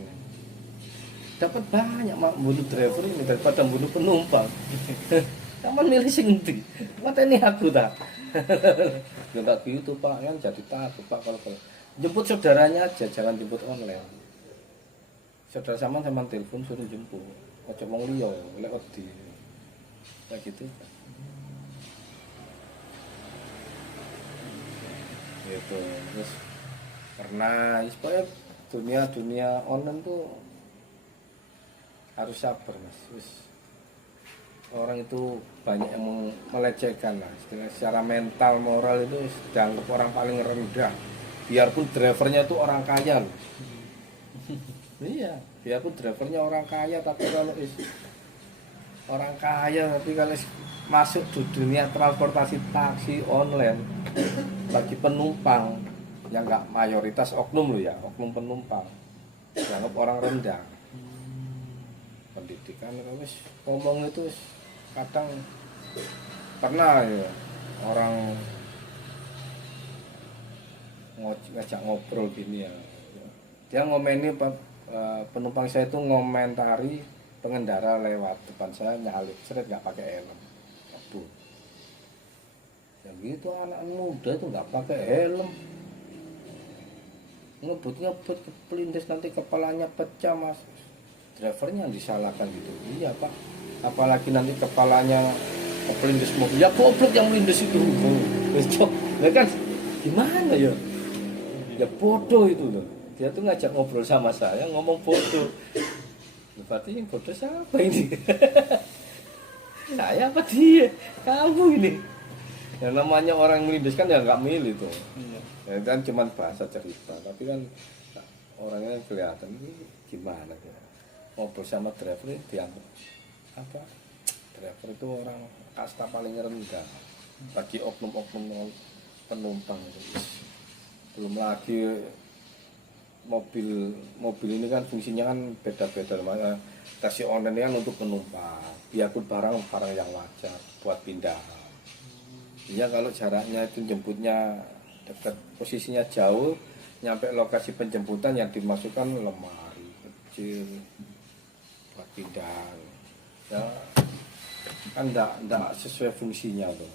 Dapat banyak mak bunuh driver ini daripada bunuh penumpang. Kamu milih sing endi? Mateni aku tak. Ya tak gitu Pak, kan jadi takut Pak kalau jemput saudaranya aja, jangan jemput online. Saudara sama telepon suruh jemput. Aja wong liya lewat di. Kayak gitu. Gitu. Terus karena supaya dunia online tuh harus sabar Mas. Terus orang itu banyak yang melecehkan lah, secara mental moral itu dianggap orang paling rendah biarpun drivernya itu orang kaya loh. Iya, biarpun drivernya orang kaya, tapi kalau orang kaya tapi kalau masuk di dunia transportasi taksi online bagi penumpang yang nggak mayoritas oknum loh ya, oknum penumpang dianggap orang rendah. Pendidikan wis ngomong itu kadang pernah ya orang ngajak ngobrol gini ya, dia ngomeni penumpang saya itu ngomentari pengendara lewat depan saya nyalip seret nggak pakai helm, aduh ya gitu, anak muda itu nggak pakai helm ngebut kepelindes nanti kepalanya pecah mas, drivernya yang disalahkan gitu. Iya pak, apalagi nanti kepalanya kepelindes mobil, ya goblok yang melindes itu ya kan gimana ya, ya bodoh itu loh. Dia tuh ngajak ngobrol sama saya ngomong bodoh, berarti yang bodoh siapa ini? Saya apa dia? Kamu ini. Yang namanya orang melindes kan ya nggak milih tuh. Ya, kan cuma bahasa cerita, tapi kan orangnya kelihatan ini gimana ya. Ngobrol sama driver ini dianggap apa? Driver itu orang kasta paling rendah bagi oknum-oknum penumpang itu. Belum lagi mobil ini kan fungsinya kan beda-beda, makanya taksi online ini kan untuk penumpang, biarpun barang yang wajar buat pindah. Iya kalau jaraknya itu jemputnya dekat, posisinya jauh, nyampe lokasi penjemputan yang dimasukkan lemari kecil buat pindah. Ya kan enggak sesuai fungsinya tuh.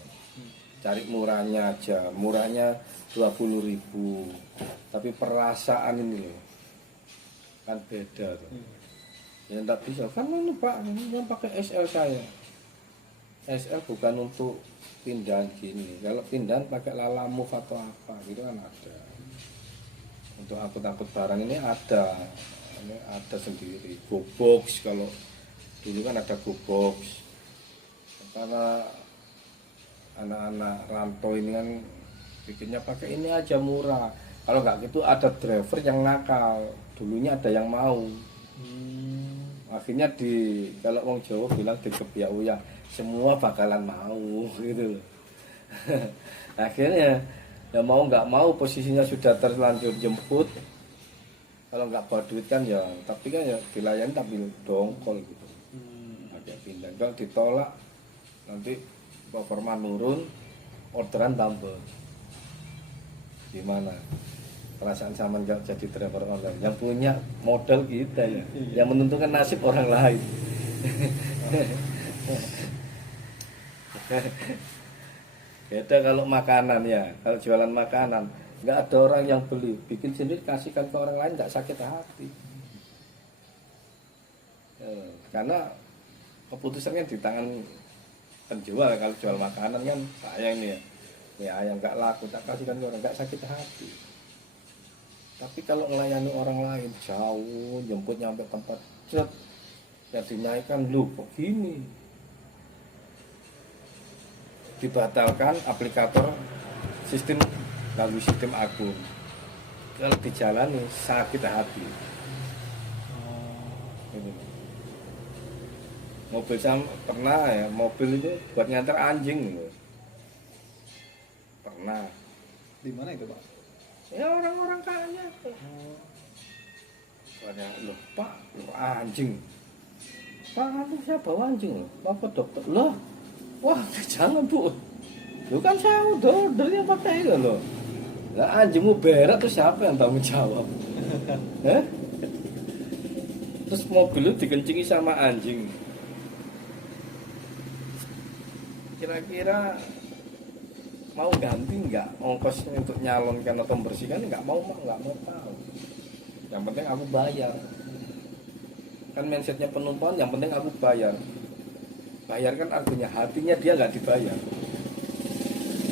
Cari murahnya aja, murahnya 20.000, tapi perasaan ini loh kan beda tuh. Ya enggak bisa kan ini pak, ini yang pakai SL saya, SL bukan untuk pindahan gini, kalau pindahan pakai lalamove atau apa gitu kan ada. Untuk angkut-angkut barang ini ada sendiri, go box, kalau dulu kan ada go box, karena anak-anak rantau ini kan bikinnya pakai ini aja murah. Kalau nggak gitu ada driver yang nakal, dulunya ada yang mau. Akhirnya kalau wong Jawa bilang dikebiak uyah, semua bakalan mau gitu loh. Akhirnya ya mau nggak mau posisinya sudah terlanjur jemput, kalau nggak bawa duit kan ya, tapi kan ya dilayani tapi dongkol gitu. Agak pindah, kalau ditolak nanti performa nurun, orderan tambah. Gimana perasaan sama nggak jadi driver online? Yang punya modal kita ya, yang menentukan nasib orang lain. Beda kalau makanan ya, kalau jualan makanan nggak ada orang yang beli, bikin sendiri kasihkan ke orang lain nggak sakit hati. Karena keputusannya di tangan penjual. Kalau jual makanan kan saya ini ya yang nggak laku tak kasihkan ke orang, nggak sakit hati. Tapi kalau melayani orang lain jauh, jemput nyampe tempat cet, ya dinaikkan lu kok gini, dibatalkan aplikator sistem, lalu sistem akun. Kalau dijalani sakit hati. Mobil sama pernah ya, mobil itu buat ngantar anjing loh. Pernah. Di mana itu pak? Ya orang-orang kaya. Banyak loh pak, loh anjing. Pak aku saya bawa anjing loh, bapak dokter loh. Wah jangan bu, lu kan saya udah ordernya pakai itu loh. Lah anjingmu berak tuh siapa yang tanggung jawab? Terus mobil lu dikencingi sama anjing. Kira-kira mau ganti nggak ongkosnya untuk nyalonkan atau membersihkan? Nggak mau tahu. Yang penting aku bayar. Kan mindsetnya penumpang, yang penting aku bayar. Bayar kan artinya hatinya dia nggak dibayar.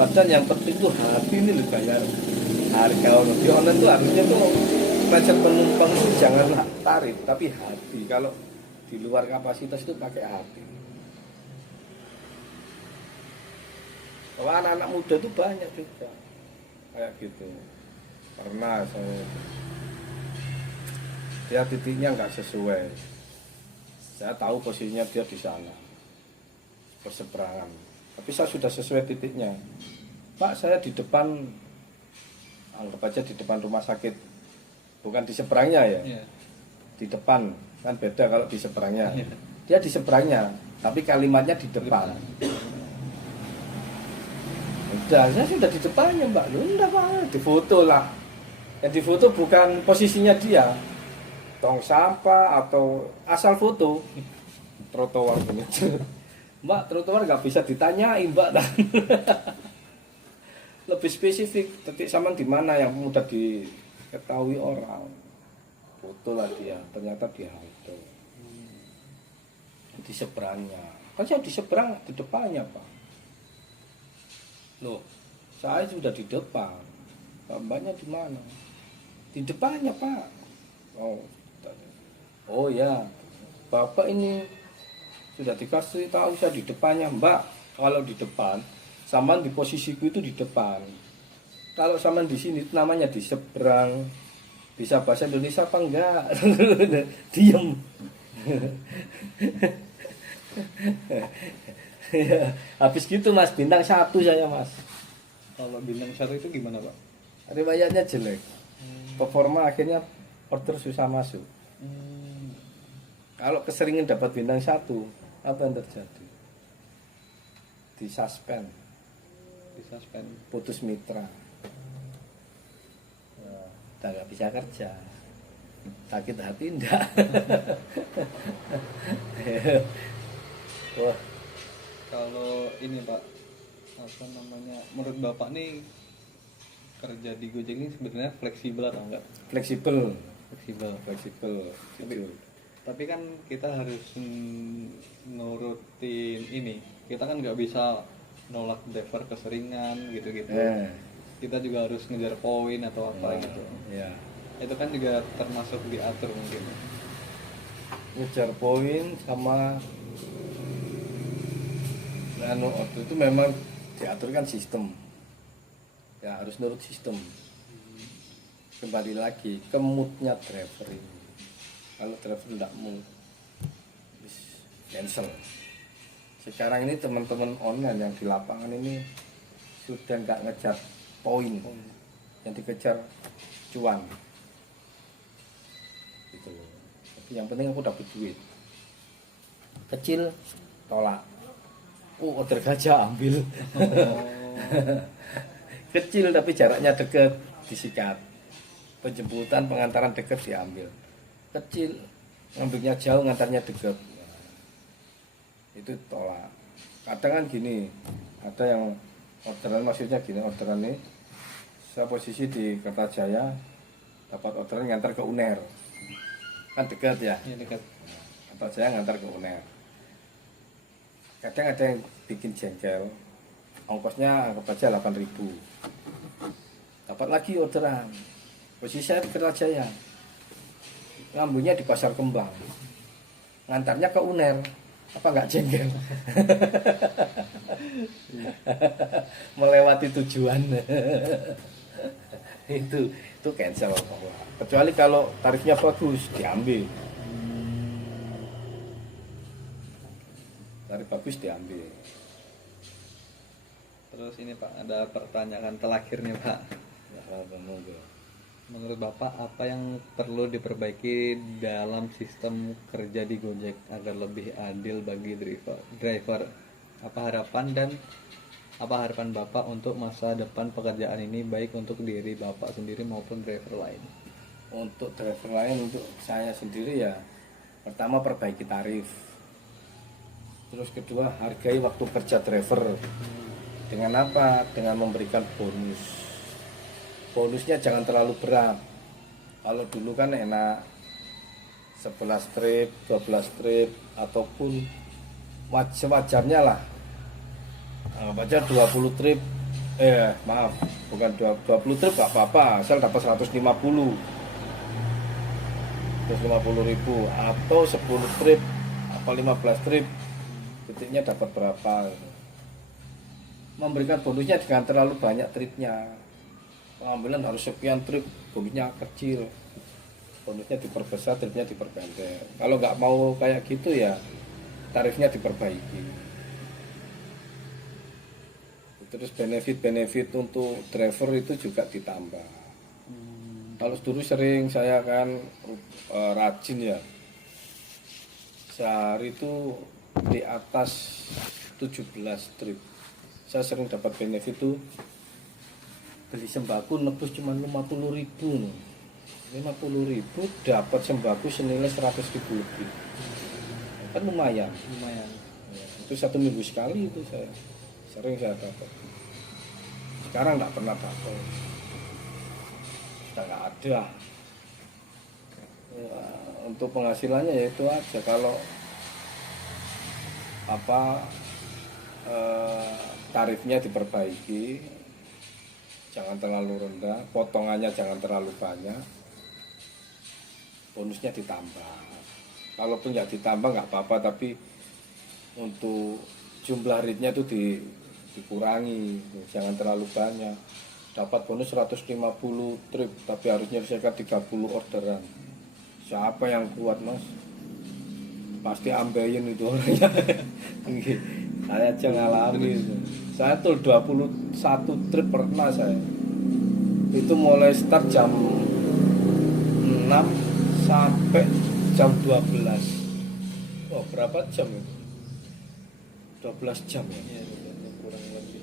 Padahal yang penting tuh hati ini loh bayar. Harga online itu artinya tuh mindset penumpang itu jangan tarif tapi hati. Kalau di luar kapasitas itu pakai hati. Kalau anak-anak muda itu banyak juga kayak gitu. Pernah dia titiknya nggak sesuai. Saya tahu posisinya dia di sana, berseberangan. Tapi saya sudah sesuai titiknya. Pak, saya di depan, anggap aja di depan rumah sakit, bukan di seberangnya ya. Iya. Di depan, kan beda kalau di seberangnya. Iya. Dia di seberangnya, tapi kalimatnya di depan. Udah, saya sudah di depannya mbak. Lu enggak pak, difoto lah. Yang difoto bukan posisinya dia, tong sampah atau asal foto trotoar begitu. Mbak, trotoar nggak bisa ditanyain mbak. Lebih spesifik, titik saman di mana yang mudah diketahui orang. Foto lah dia, ternyata dia itu di seberangnya. Kan saya di seberang, di depannya pak. Loh, saya sudah di depan. Mbaknya di mana? Di depannya pak. Oh ya, bapak ini sudah dikasih tahu saya di depannya mbak. Kalau di depan, saman di posisiku itu di depan. Kalau saman di sini namanya di seberang. Bisa bahasa Indonesia apa enggak? Diem. Ya, habis gitu mas, bintang 1 saya mas. Kalau bintang 1 itu gimana pak? Riwayatnya jelek. Performa akhirnya order susah masuk. Kalau keseringan dapat bintang 1, apa yang terjadi? Disuspend, Disuspend. putus mitra. Udah nggak bisa kerja. Sakit hati enggak? Wah, Kalau ini pak, apa namanya, menurut bapak nih kerja di Gojek ini sebenarnya fleksibel atau enggak? fleksibel, Fleksibel. jujur. Tapi kan kita harus nurutin ini. Kita kan nggak bisa nolak driver keseringan gitu-gitu. Kita juga harus ngejar poin atau apa gitu. Ya. Itu kan juga termasuk diatur mungkin. Ngejar poin sama waktu itu memang diatur kan sistem. Ya harus nurut sistem. Kembali lagi ke moodnya driver ini. Kalau driver tidak mood, cancel. Sekarang ini teman-teman online yang di lapangan ini sudah nggak ngejar poin, yang dikejar cuan. Gitu. Tapi yang penting aku dapat duit. Kecil tolak. Order gajah ambil. Kecil tapi jaraknya dekat disikat. Penjemputan pengantaran dekat diambil. Kecil ngambilnya jauh ngantarnya dekat. Itu tolak. Kadang kan gini, ada yang orderan maksudnya gini, orderan ini saya posisi di Kertajaya dapat orderan ngantar ke UNER. Kan dekat ya. Iya dekat. Kertajaya ngantar ke UNER. Kadang ada yang bikin jengkel, ongkosnya anggap aja 8.000. Dapat lagi orderan, posisi saya di Kertajaya, ngambilnya di Pasar Kembang, ngantarnya ke UNER, apa nggak jengkel? Melewati tujuan. itu cancel. Kecuali kalau tarifnya bagus diambil. Tarif bagus diambil. Terus ini pak, ada pertanyaan terakhir nih pak. Ya, menurut bapak apa yang perlu diperbaiki dalam sistem kerja di Gojek agar lebih adil bagi driver? Apa harapan bapak untuk masa depan pekerjaan ini, baik untuk diri bapak sendiri maupun driver lain? Untuk driver lain, untuk saya sendiri ya, pertama perbaiki tarif. Terus kedua, hargai waktu kerja driver. Dengan apa? Dengan memberikan bonus. Bonusnya jangan terlalu berat. Kalau dulu kan enak 11 trip, 12 trip, ataupun sewajarnya lah. Baca 20 trip, bukan 20 trip gak apa-apa, asal dapat 150.000 atau 10 trip apa 15 trip, titiknya dapat berapa. Memberikan bonusnya jangan terlalu banyak tripnya. pengambilan harus sekian trip, bonusnya kecil, bonusnya diperbesar, tripnya diperpendek. Kalau nggak mau kayak gitu ya tarifnya diperbaiki. Terus benefit-benefit untuk driver itu juga ditambah. Kalau dulu sering saya kan rajin ya, sehari itu di atas 17 trip. Saya sering dapat benefit itu beli sembako nebus cuma 50.000. 50.000 dapat sembako senilai 100.000 lebih. Kan lumayan. Lumayan. Ya, itu 1 minggu sekali itu saya sering saya dapat. Sekarang nggak pernah dapat. Sudah nggak ada. Ya, untuk penghasilannya ya itu aja. Kalau tarifnya diperbaiki, jangan terlalu rendah, potongannya jangan terlalu banyak, bonusnya ditambah. Kalaupun nggak ditambah nggak apa-apa, tapi untuk jumlah ritnya itu dikurangi, jangan terlalu banyak. Dapat bonus 150 trip, tapi harus menyelesaikan 30 orderan. Siapa yang kuat, Mas? Pasti ambeien itu orangnya. Saya aja ngalami itu. Saya tuh 21 trip pernah saya. Itu mulai start jam 6 sampai jam 12. Oh, berapa jam itu? 12 jam ya? Iya, kurang lebih.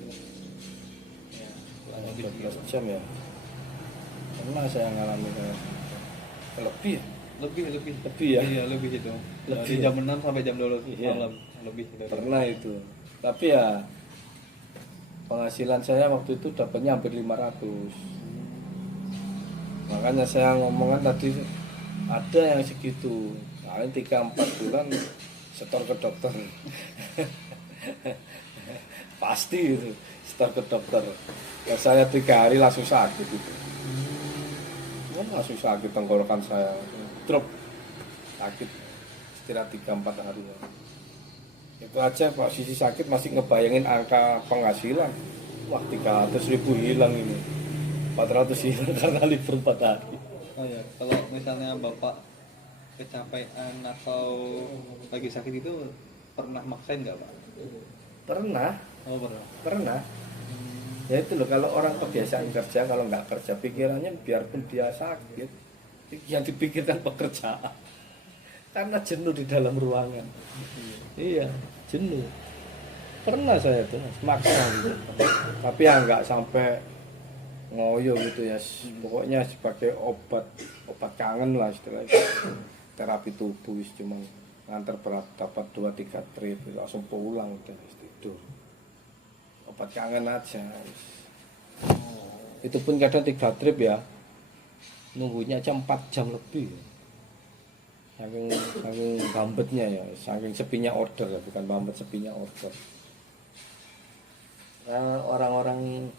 Ya, kurang lebih 12 jam ya? Pernah saya ngalami kayak lebih ya? lebih ya? Iya, lebih itu. Dari Lebih ya? jam 6 sampai jam 12 Iya. malam lebih itu. Pernah itu. Tapi ya penghasilan saya waktu itu dapatnya hampir 500. Makanya saya ngomongkan tadi ada yang segitu. Nah, 3-4 bulan setor ke dokter. Pasti itu setor ke dokter. Ya, saya 3 hari langsung sakit itu. Langsung sakit tenggorokan saya. Drop. Sakit. Istirahat 3-4 hari. Itu aja posisi sakit masih ngebayangin angka penghasilan. Wah, 300.000 hilang ini. 400 hilang karena libur 4 hari. Oh ya, kalau misalnya Bapak kecapean atau lagi sakit itu pernah maksain nggak Pak? Pernah. Oh pernah. Pernah. Ya itu loh, kalau orang kebiasaan kerja, kalau nggak kerja pikirannya biarpun dia sakit, yang dipikirkan pekerjaan. Karena jenuh di dalam ruangan. Iya, jenuh. Pernah saya tuh maksa gitu. Tapi ya nggak sampai ngoyo gitu ya. Pokoknya sebagai obat kangen lah istilahnya. Terapi tubuh cuma nganter berat dapat 2-3 trip langsung pulang udah tidur. Obat kangen aja. Itu pun kadang 3 trip ya. Nunggunya aja 4 jam lebih. Saking bambetnya ya, saking sepinya order ya, bukan bambet, sepinya order. Nah, orang-orang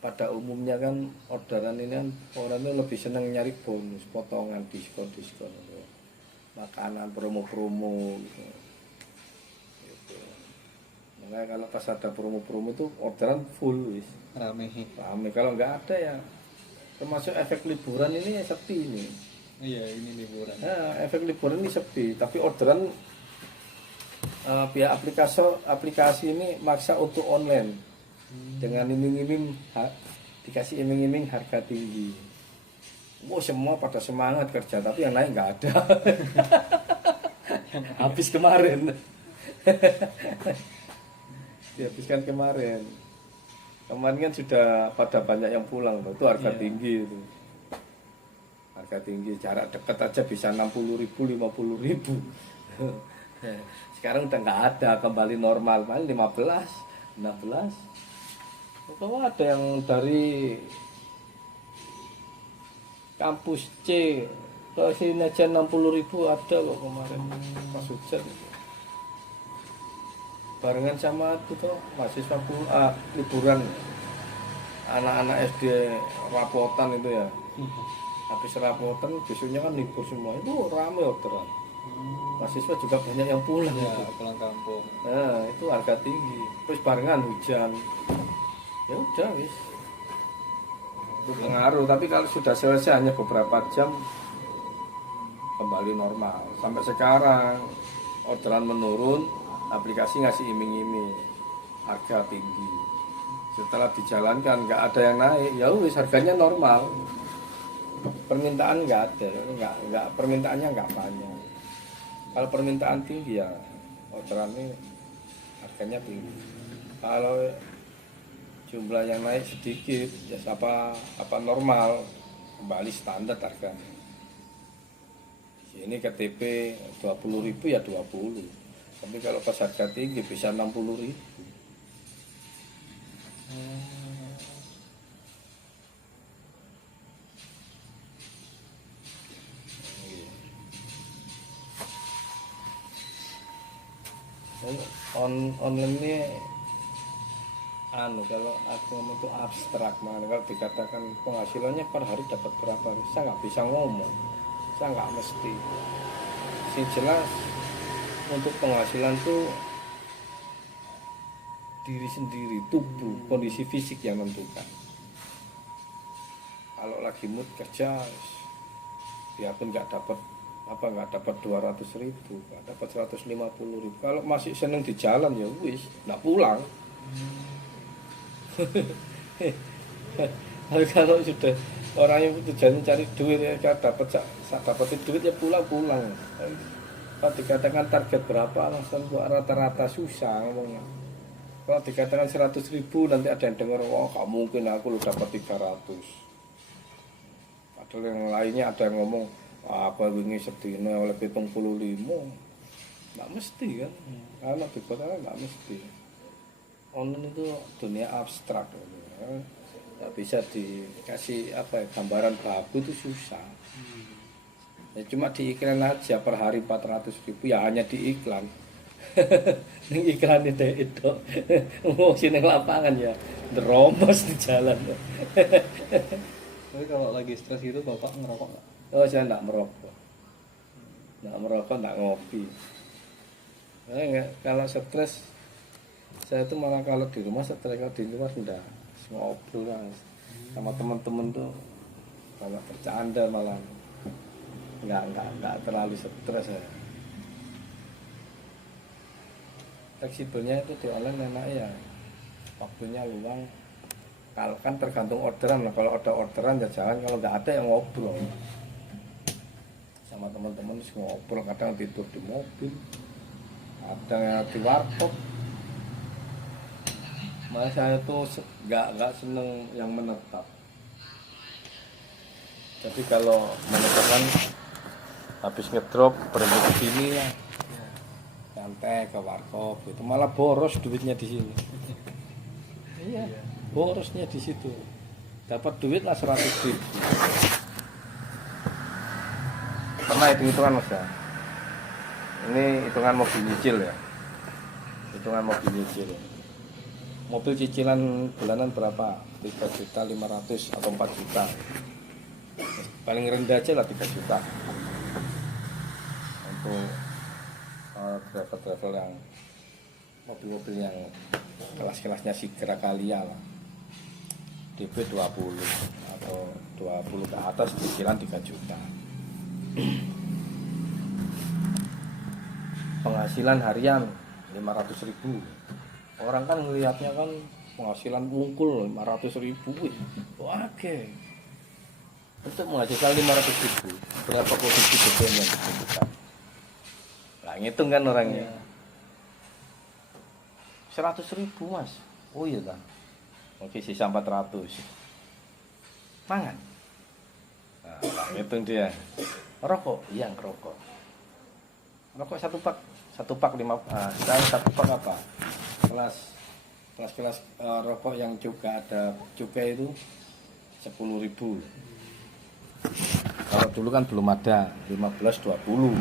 pada umumnya kan orderan ini kan orangnya lebih seneng nyari bonus, potongan, diskon gitu. Makanan, promo-promo gitu. Makanya kalau pas ada promo-promo itu orderan full wis. Rame. Kalau nggak ada ya, termasuk efek liburan ini ya sepi ini. Iya, ini liburan. Nah, efek liburan ini sepi, tapi orderan pihak aplikasi ini maksa untuk online dengan iming-iming dikasih iming-iming harga tinggi. Wow, semua pada semangat kerja, tapi yang lain nggak ada. Habis kemarin. Dihabiskan kemarin. Kemarin kan sudah pada banyak yang pulang, itu harga tinggi itu. Harga tinggi, jarak dekat aja bisa 60.000, 50.000. Sekarang udah nggak ada, kembali normal, paling 15, 16. Kalau ada yang dari kampus C ke sini aja 60.000 ada kok kemarin pas hujan. Barengan sama itu tuh mahasiswa liburan anak-anak SD rapotan itu ya. Habis rapotan besoknya kan libur semua, itu ramai orderan. Mahasiswa juga banyak yang pulang Ya, itu. pulang kampung. Nah, itu harga tinggi. Terus barengan hujan. Ya udah wis. Itu pengaruh, tapi kalau sudah selesai hanya beberapa jam kembali normal. Sampai sekarang orderan menurun, aplikasi ngasih iming-iming harga tinggi. Setelah dijalankan nggak ada yang naik, ya wis harganya normal. Permintaan nggak ada, nggak permintaannya nggak banyak. Kalau permintaan tinggi ya orderannya harganya tinggi. Kalau jumlah yang naik sedikit ya apa normal, kembali standar harganya. Ini KTP 20.000 ya 20. Tapi kalau pas harga tinggi bisa 60.000. Online ini kalau aku ngomong itu abstrak, kalau dikatakan penghasilannya per hari dapat berapa, saya nggak bisa ngomong, saya nggak mesti. Sing jelas untuk penghasilan tuh diri sendiri, tubuh, kondisi fisik yang menentukan. Kalau lagi mood kerja, dia pun nggak dapat 200.000, nggak dapat 150.000. Kalau masih seneng di jalan ya wis, nggak pulang. Kalau sudah orang yang tujuannya cari duit ya dapat duit ya pulang. Kalau dikatakan target berapa langsung buat rata-rata susah ngomongnya. Kalau dikatakan 100.000 nanti ada yang dengar, wah gak mungkin aku lu dapat 300. Padahal yang lainnya ada yang ngomong, apa wingi sedina oleh 75. Nggak mesti kan, karena di kota kan nggak mesti. Online itu dunia abstrak, nggak bisa dikasih gambaran baku itu susah. Ya cuma di iklan aja per hari 400.000 ya hanya di iklan. Ini iklan itu mau sini lapangan ya deromos di jalan. Tapi kalau lagi stres gitu bapak ngerokok nggak? Oh saya nggak merokok, nggak ngopi. Kalau stres saya tuh malah kalau di rumah stres, kalau di rumah sudah ngobrol lah sama teman-teman tuh, kalau bercanda malah nggak terlalu stres ya. Fleksibelnya itu di online enak ya, waktunya luang. Kalau kan tergantung orderan, kalau ada orderan ya jangan, kalau nggak ada yang ngobrol sama teman-teman, ngobrol, kadang tidur di mobil, kadang di warkop. Malah saya tuh nggak seneng yang menetap. Jadi kalau menetap kan habis ngedrop berhenti ke sini ya, santai ke warkop itu, malah boros duitnya di sini. Iya, borosnya di situ. Dapat duit lah 100.000. Pernah hitung-hitungan mas ya? Ini hitungan mobil nyicil ya. Mobil cicilan bulanan berapa? 3.500.000 atau 4 juta. Paling rendah aja lah 3 juta. Untuk driver-driver yang mobil-mobil yang kelas-kelasnya Sigra Kalia lah, DP 20 atau 20 ke atas cicilan 3 juta. Penghasilan harian 500.000. Orang kan melihatnya kan penghasilan wungkul 500.000. Oke. Untuk menghasilkan 500.000, berapa posisi beban yang dibutuhkan? Nah, ngitung kan orangnya. 100.000 mas. Oh iya kan. Oke, sisa 400. Mangan. Nah, ngitung dia. Rokok, iya ngerokok. Rokok satu pak 5. Satu pak apa? Kelas rokok yang juga ada cukai itu 10.000. Kalau dulu kan belum ada 15-20.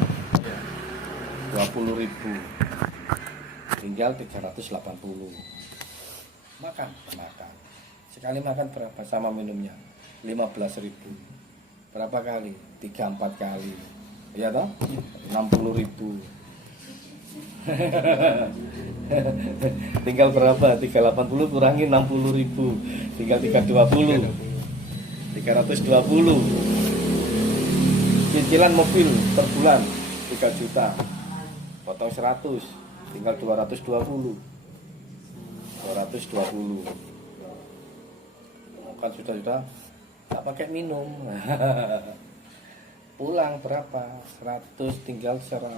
20.000. Tinggal 380. Makan. Sekali makan berapa sama minumnya? 15.000. Berapa kali? 3-4 kali. Iya toh? 60.000. Tinggal berapa? 380 kurangi 60.000. Tinggal 320. 320. Cicilan mobil per bulan 3 juta. Potong 100, tinggal 220. 220. Kan sudah tak pakai minum. Pulang berapa? 100 tinggal 200-an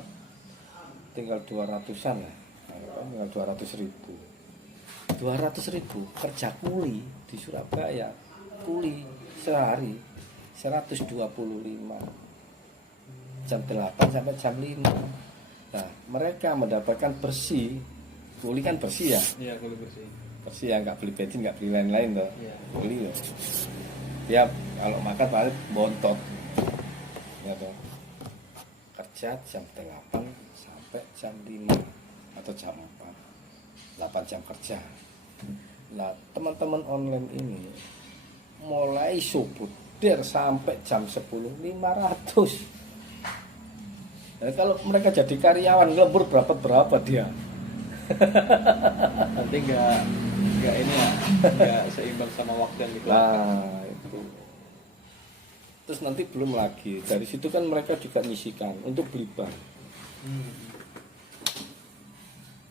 ya. Tinggal 200.000. 200.000 kerja kuli di Surabaya, kuli sehari 125 jam 8 sampai jam 5. Nah, mereka mendapatkan bersih, kuli kan bersih ya. Iya, kalau bersih. Bersih ya, nggak beli bensin, nggak beli lain-lain loh. Iya. Kuli loh. Dia kalau makan paling bontot. Ya toh. Kerja jam 8 sampai jam 5 atau jam 4. 8 jam kerja. Nah, teman-teman online ini mulai subuh sampai jam 10.500. Nah, kalau mereka jadi karyawan lembur berapa dia. Nanti nggak ini ya, nggak seimbang sama waktu yang dikeluarkan. Nah, itu. Terus nanti belum lagi dari situ kan mereka juga nyisikan untuk beli ban.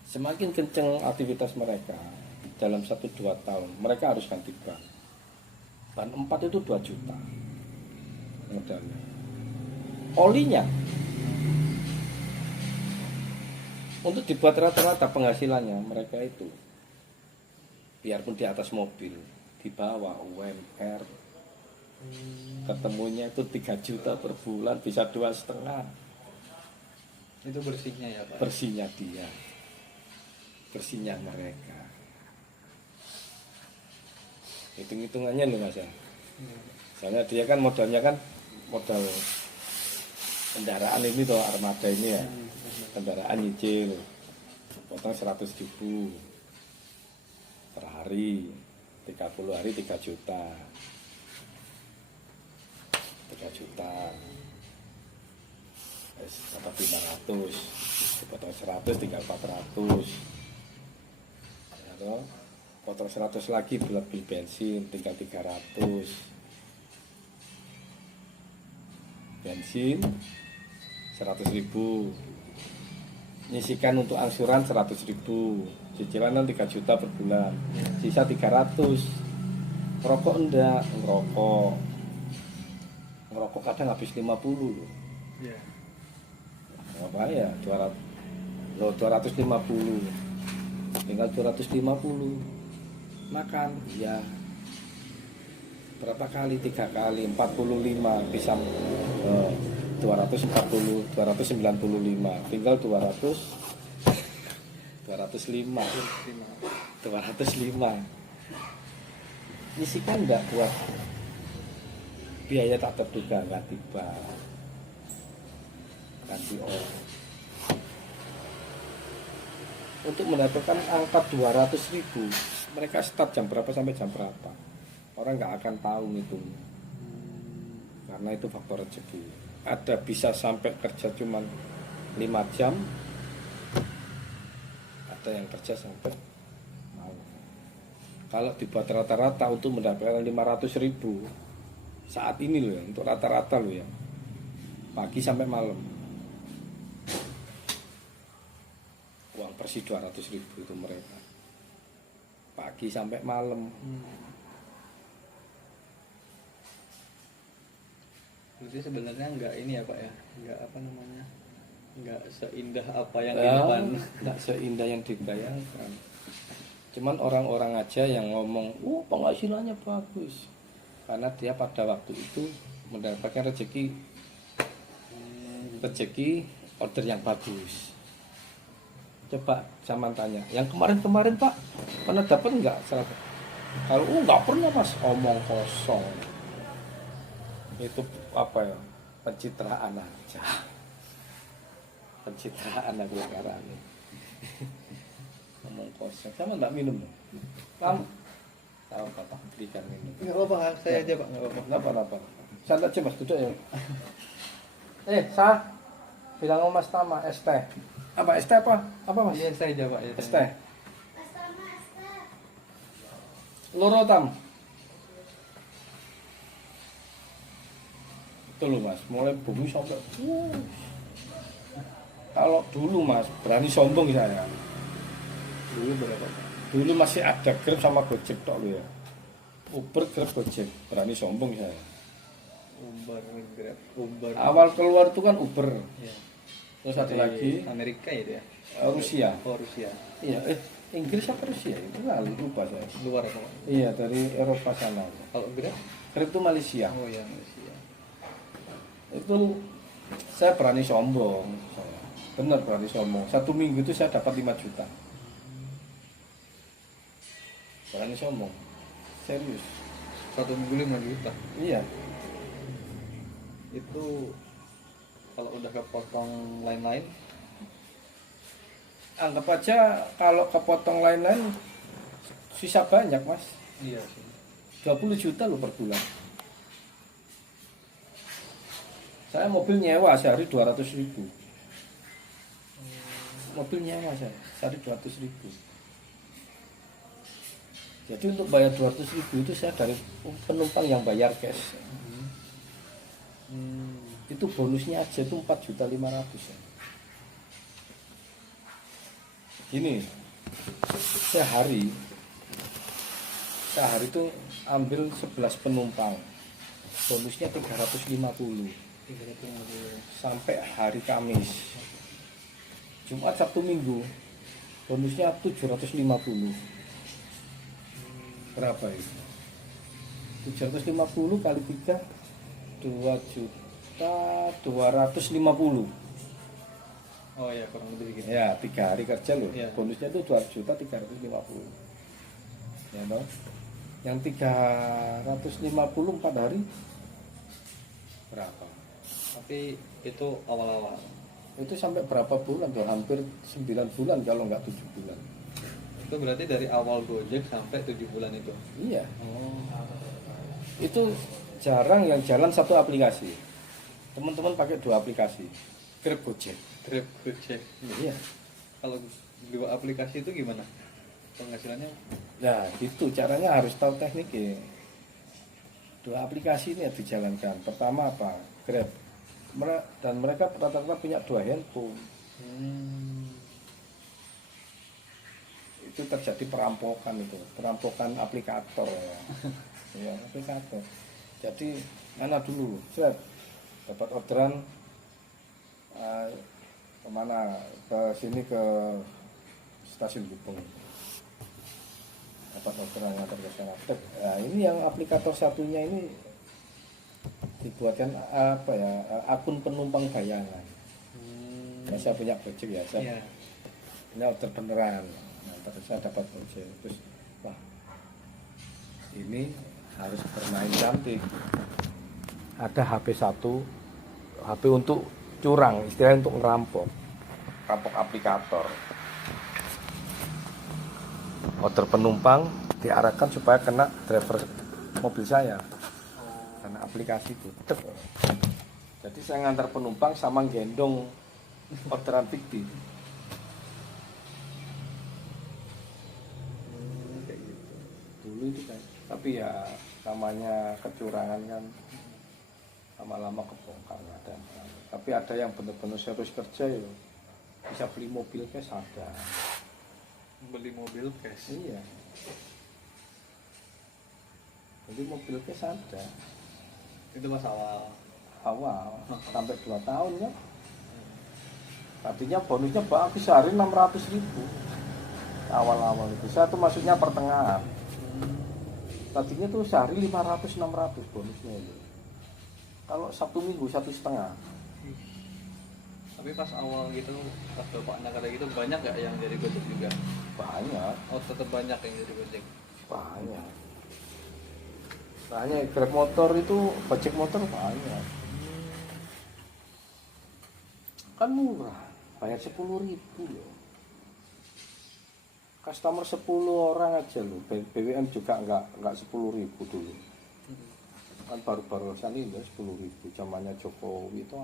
Semakin kenceng aktivitas mereka dalam 1-2 tahun mereka harus ganti ban. Ban 4 itu 2 juta modalnya. Olinya untuk dibuat rata-rata penghasilannya mereka itu biarpun di atas mobil, di bawah UMR ketemunya itu 3 juta per bulan, bisa 2,5. Itu bersihnya ya Pak? Bersihnya dia, bersihnya mereka. Hitung-hitungannya loh Mas ya. Soalnya dia kan modalnya kan modal kendaraan ini tuh, armada ini ya. Kendaraan nyicil potong 100.000 per hari, 30 hari 3 juta. 3 juta. Dapat 500, dipotong 100 tinggal 400. Ya toh? Potong 100 lagi buat beli bensin tinggal 300. Bensin 100.000. Nyisikan untuk angsuran 100.000. Cicilan 3 juta per bulan. Sisa 300. Ngerokok enggak? Ngerokok. Ngerokok kadang habis 50 loh. Iya. Apa ya? 250. Tinggal 250. Makan ya berapa kali? 3 kali 45 bisa 240 295 tinggal 205 nyisikan enggak buat biaya tak terduga, ganti ban, ganti oil. Untuk mendapatkan angka 200.000 mereka start jam berapa sampai jam berapa orang nggak akan tahu ngitungnya, karena itu faktor rezeki. Ada bisa sampai kerja cuma 5 jam, ada yang kerja sampai malam. Kalau dibuat rata-rata untuk mendapatkan 500.000 saat ini loh ya, untuk rata-rata loh ya, pagi sampai malam uang bersih 200.000 itu mereka pagi sampai malam. Berarti sebenarnya nggak ini ya Pak ya, nggak apa namanya, nggak seindah apa yang di depan. Nggak seindah yang dibayangkan. Cuman orang-orang aja yang ngomong, penghasilannya bagus, karena dia pada waktu itu mendapatkan rezeki order yang bagus. Coba zaman tanya, yang kemarin-kemarin Pak, pernah dapat nggak? Kalau nggak pernah Mas, omong kosong. Itu apa ya? Pencitraan aja. Pencitraan aku sekarang. Omong kosong. Sama nggak minum? Kamu tahu Bapak berikan minum. Nggak apa-apa, saya aja Pak, nggak apa-apa. Nggak apa-apa. Santai aja Mas, duduk ya. Sah, bilang sama Mas Tama, es teh. Apa es teh apa? Apa Mas? Iya, saya aja Pak. Ya, Es teh. Loro tam. Itu loh Mas, mulai bumi sampai kalau dulu Mas berani sombong saya. Dulu berapa? Dulu masih ada Grab sama Gojek tok loh ya. Uber, Grab, Gojek, berani sombong saya. Uber, Grab, Uber. Awal keluar itu kan Uber. Ya. Terus satu Dari lagi Amerika itu ya? Rusia. Oh, Rusia. Iya, Inggris apa Rusia? Itu kali lupa saya. Luar apa? Iya, dari Eropa sana. Kalau Grab? Grab itu Malaysia. Oh ya, Rusia. Itu saya berani sombong. Saya benar berani sombong. 1 minggu itu saya dapat 5 juta. Berani sombong. Serius. 1 minggu 5 juta. Iya. Itu kalau udah kepotong lain-lain, Anggap aja kalau kepotong lain-lain sisa banyak Mas. iya sih. 20 juta loh per bulan. Saya mobil nyewa sehari 200 ribu. Mobil nyewa saya sehari 200 ribu. Jadi untuk bayar 200 ribu itu saya dari penumpang yang bayar cash. Itu bonusnya aja itu 4.500.000 ya. Gini, sehari itu ambil 11 penumpang, bonusnya 350 sampai hari Kamis. Jumat, Sabtu, Minggu bonusnya 750. Berapa itu? 750 kali 3 2.250.000. Oh ya, kurang lebih gitu. Ya, 3 hari kerja loh. Iya. Bonusnya itu 2.350. Ya toh? Yang 350 4 hari berapa? Tapi itu awal-awal. Itu sampai berapa bulan tuh? Hampir 9 bulan kalau nggak 7 bulan. Itu berarti dari awal Gojek sampai 7 bulan itu. Iya. Oh. Itu jarang yang jalan satu aplikasi. Teman-teman pakai 2 aplikasi. Grab, Gojek. Grab, Gojek. Iya. Kalau 2 aplikasi itu gimana penghasilannya? Nah, itu caranya harus tahu tekniknya. 2 aplikasi ini yang dijalankan. Pertama apa? Grab. Dan mereka rata-rata punya 2 handphone. Itu terjadi perampokan itu, perampokan aplikator ya. Ya, aplikator. Jadi, mana dulu, set dapat orderan kemana? Ke sini ke stasiun Gubeng. Dapat orderan yang ke sana. Nah, ini yang aplikator satunya ini dibuatkan apa ya? Akun penumpang bayangan. Nah, saya punya Gojek ya, saya ini order beneran. Nah, terus saya dapat Gojek. Terus, wah, ini harus bermain cantik. Ada HP 1, HP untuk curang, istilahnya untuk ngerampok, rampok aplikator. Order penumpang diarahkan supaya kena driver mobil saya, karena aplikasi itu. Jadi saya ngantar penumpang sama gendong orderan fiktif. Dulu itu kan, tapi ya namanya kecurangan kan lama-lama kebongkar ada. Tapi ada yang benar-benar serius kerja ya, bisa beli mobil cash ada. Beli mobil cash. Iya. Beli mobil cash ada. Itu pas Awal sampai 2 tahun kan. Tadinya bonusnya bagus sehari 600.000. Awal-awal itu. Saya tuh maksudnya pertengahan. Tadinya tuh sehari 500-600 bonusnya itu. Kalau Sabtu Minggu 1,5. Tapi pas awal gitu, pas bapaknya kayak gitu, banyak gak yang jadi Gojek juga? Banyak. Oh, tetap banyak yang jadi Gojek. Banyak. Banyak. Grab motor itu, Gojek motor banyak. Kan murah. Bayar 10.000 loh. Customer 10 orang aja loh. BBM juga enggak 10.000 dulu. Kan baru-barusan ini 10.000 zamannya Jokowi itu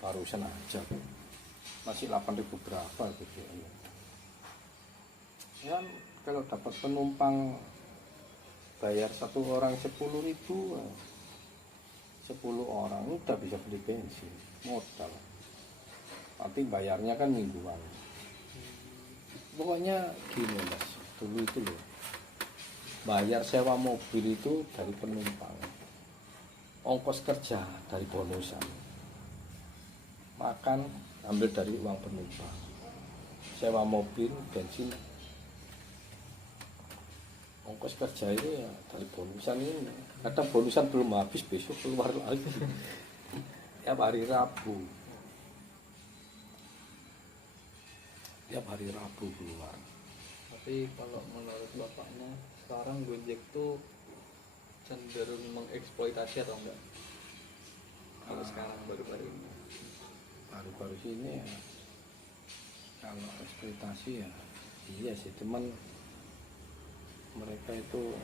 barusan aja. Masih 8.000 berapa gitu ya. Ya kalau dapat penumpang bayar 1 orang 10.000 10 orang udah bisa beli bensin modal, nanti bayarnya kan mingguan. Pokoknya gini mas, dulu itu loh, bayar sewa mobil itu dari penumpang, ongkos kerja dari bonusan, makan ambil dari uang penumpang, sewa mobil, bensin, ongkos kerja itu ya dari bonusan ini. Kadang bonusan belum habis, besok keluar lagi. Tiap hari Rabu, tiap hari Rabu keluar. Tapi kalau menurut bapaknya sekarang Gojek tuh cenderung mengeksploitasi atau enggak? Kalau sekarang baru-baru ini. Baru-baru ini ya, kalau eksploitasi ya iya sih, cuman mereka itu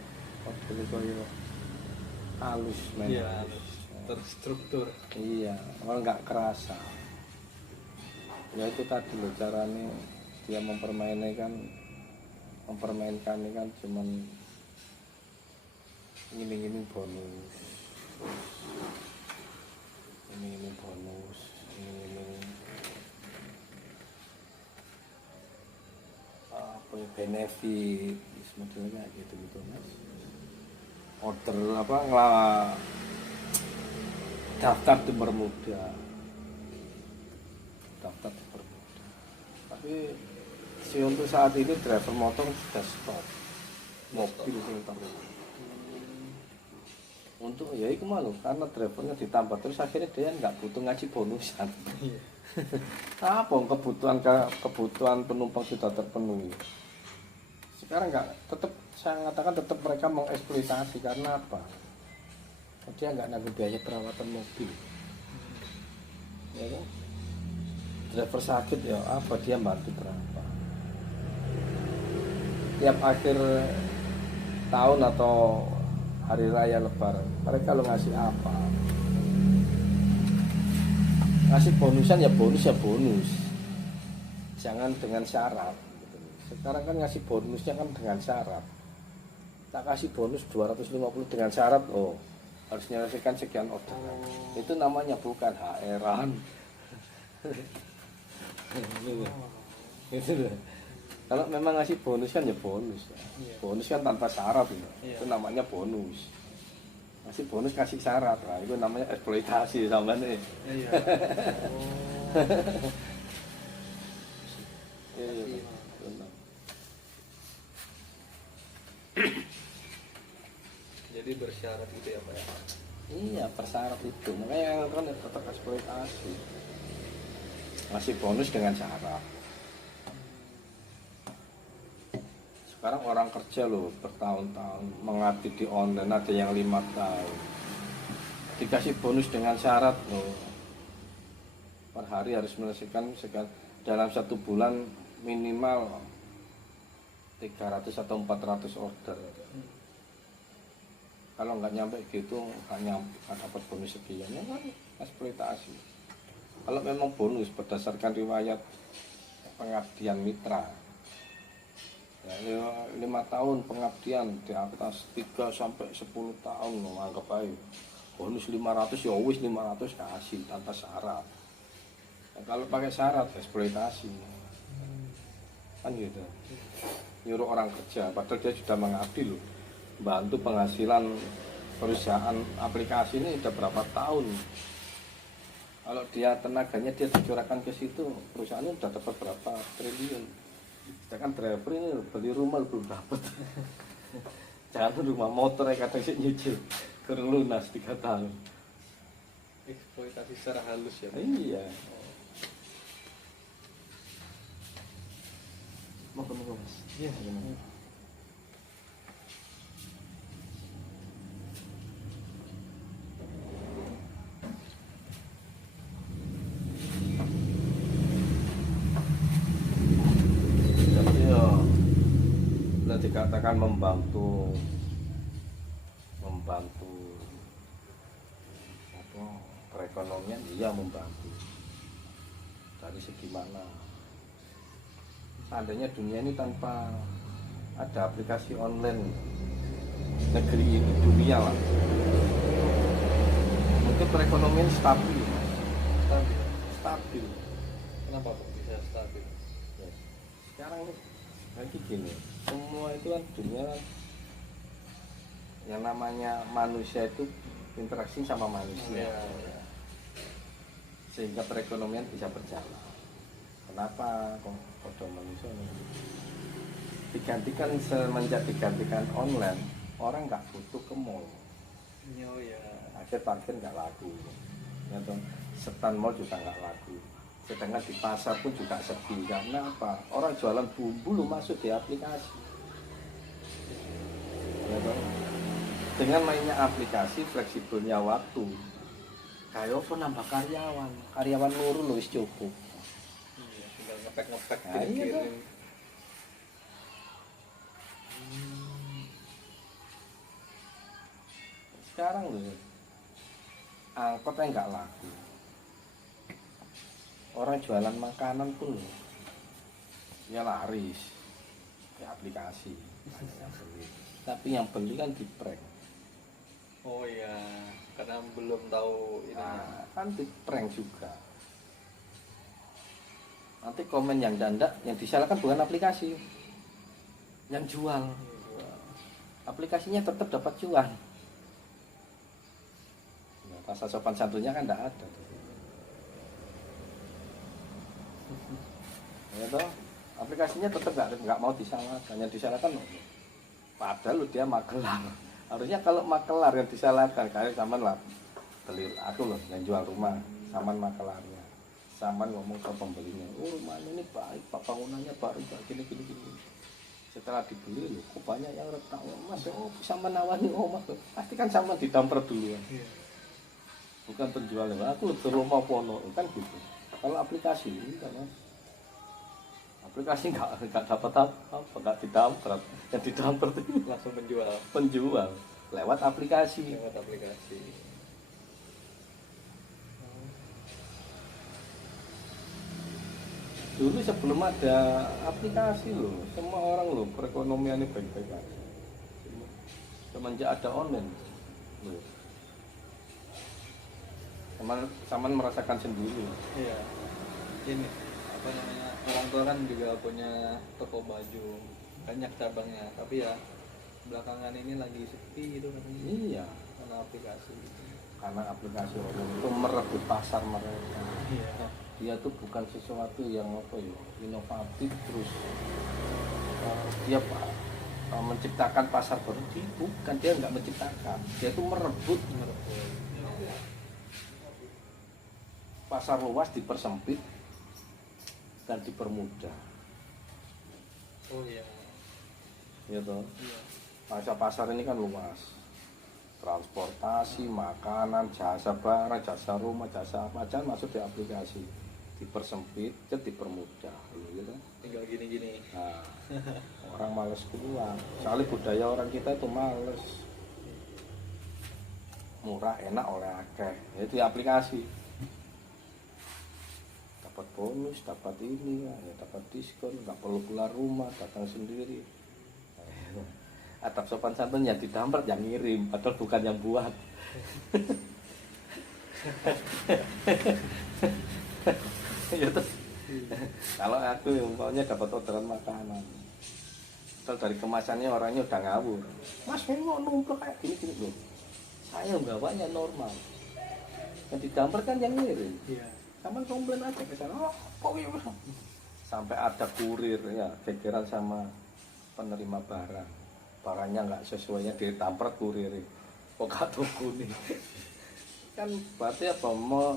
modelnya kayak halus men. Iya, terstruktur. Iya, orang nggak kerasa. Ya itu tadi loh, caranya dia mempermainkan ini kan cuman ngiming-ngiming bonus, ngiming-ngiming bonus, ngiming-ngiming apa ya, benefit, sebetulnya gitu mas. Order apa daftar dipermudah, tapi untuk saat ini driver motor sudah stop, mobil yang terus. Untuk ya itu malu karena drivernya ditambah terus, akhirnya dia nggak butuh ngaji bonusan. Apa kebutuhan penumpang sudah terpenuhi. Sekarang nggak, tetap saya mengatakan tetap mereka mengeksploitasi. Karena apa? Dia nggak nanggung biaya perawatan mobil, ya kan? Driver sakit ya apa, dia bantu berapa? Tiap akhir tahun atau hari raya lebaran mereka lo ngasih apa? Ngasih bonusan ya bonus, jangan dengan syarat. Sekarang kan ngasih bonusnya kan dengan syarat. Tak kasih bonus 250 dengan syarat, oh harus menyelesaikan sekian order. Itu namanya bukan HR-an. Gitu loh. Kalau memang ngasih bonus kan ya bonus. Bonus kan tanpa syarat ya. Itu namanya bonus. Ngasih bonus kasih syarat, lah itu namanya eksploitasi sama nih. Jadi bersyarat gitu ya Pak ya? Iya, bersyarat itu. Makanya yang kan tetap eksploitasi. Ngasih bonus dengan syarat. Sekarang orang kerja loh bertahun-tahun mengabdi di online, ada yang 5 tahun. Dikasih bonus dengan syarat loh. Per hari harus menyelesaikan dalam 1 bulan minimal 300 atau 400 order. Kalau nggak nyampe gitu, nggak dapat bonus sekian, ya kan eksploitasi. Kalau memang bonus berdasarkan riwayat pengabdian mitra, ya, 5 tahun pengabdian di atas 3 sampai 10 tahun, anggap aja bonus 500 ya wis 500 kasih tanpa syarat. Ya, kalau pakai syarat eksploitasi, kan gitu. Nyuruh orang kerja, padahal dia sudah mengabdi loh. Bantu penghasilan perusahaan aplikasi ini udah berapa tahun. Kalau dia tenaganya dia dicurahkan ke situ, perusahaannya udah dapat berapa triliun. Sedangkan driver ini beli rumah belum dapat. Jangan rumah motor yang kadang sih nyicil lunas 3 tahun. Eksploitasi secara halus ya Pak? Iya. Mau mas? Iya. Dikatakan membantu apa perekonomian, iya membantu. Dari segi mana? Seandainya dunia ini tanpa ada aplikasi online, negeri ini, dunia lah, itu perekonomian stabil, Mas. Stabil. Stabil. Kenapa kok bisa stabil? Ya, sekarang nih lagi gini, semua itu kan dunia kan, yang namanya manusia itu interaksi sama manusia, Iya. sehingga perekonomian bisa berjalan. Kenapa kok kode manusia ini digantikan, semenjak digantikan online, orang nggak butuh ke mall, Oh ya. akhir parkir nggak laku, ya toh, stand mall juga nggak laku, sedangkan di pasar pun juga sepi. Karena apa? Orang jualan bumbu lu masuk di aplikasi, ya toh. Dengan mainnya aplikasi, fleksibelnya waktu, kayak apa nambah karyawan luru lu wis cukup. Iya, tinggal ngepek Nah, iya, kirim-kirim. Sekarang loh, angkotnya nggak laku, orang jualan makanan pun loh, ya laris di aplikasi, banyak yang beli. Tapi yang beli kan di prank. Oh iya, karena belum tahu ini. Nah, kan di prank juga. Nanti komen yang dandak, yang disalahkan bukan aplikasi, yang jual. Aplikasinya tetap dapat cuan. Nah, rasa sopan santunnya kan tidak ada. Ya toh, aplikasinya tetap nggak mau disalahkan. Yang disalahkan padahal dia magelar. Harusnya kalau makelar yang disalahkan, kayak zaman lah beli aku loh yang jual rumah, saman makelarnya, saman ngomong ke pembelinya, oh rumahnya ini baik, pak bangunannya baru, pak gini. Setelah dibeli loh, kok banyak yang retak, oh, mas, oh sama nawani, oh mas, pasti kan sama didamper dulu ya. Iya. Bukan penjualnya, aku ke rumah pono, kan gitu. Kalau aplikasi ini kan, aplikasi nggak dapat apa, nggak didamper, yang didamper itu Langsung penjual penjual lewat aplikasi. lewat aplikasi. Dulu sebelum ada aplikasi loh, semua orang loh perekonomiannya baik-baik aja. Semenjak ada online loh, sama merasakan sendiri. Iya. Ini apa namanya, orang tua kan juga punya toko baju, banyak cabangnya, tapi ya belakangan ini lagi sepi gitu katanya, Iya, karena aplikasi. karena aplikasi online itu merebut pasar mereka. Iya. Dia tuh bukan sesuatu yang apa ya, inovatif terus dia menciptakan pasar baru. Bukan, dia nggak menciptakan, dia tuh merebut. Pasar luas dipersempit dan dipermudah, Oh iya. ya toh. Iya. Masa pasar ini kan luas, transportasi, makanan, jasa barang, jasa rumah, jasa apa aja masuk di aplikasi, dipersempit, jadi dipermudah, gitu. Tinggal gini-gini. Nah, orang males keluar, soalnya budaya orang kita itu males, murah enak oleh akeh, itu di aplikasi. Dapat bonus, dapat ini, ya, dapat diskon, nggak perlu keluar rumah, datang sendiri. Atap sopan santun yang didampet yang ngirim, padahal bukan yang buat. Ya terus, kalau aku umpamanya dapat orderan makanan, terus dari kemasannya orangnya udah ngawur, mas ini mau numpuk kayak gini loh, saya bawanya normal, yang didampet kan yang ngirim. Iya. Sama komplain aja ke sana, oh kok iya, sampai ada kurir ya, gegeran sama penerima barangnya nggak sesuainya ditampret kurir, kok kartu kuning. Kan berarti apa, mau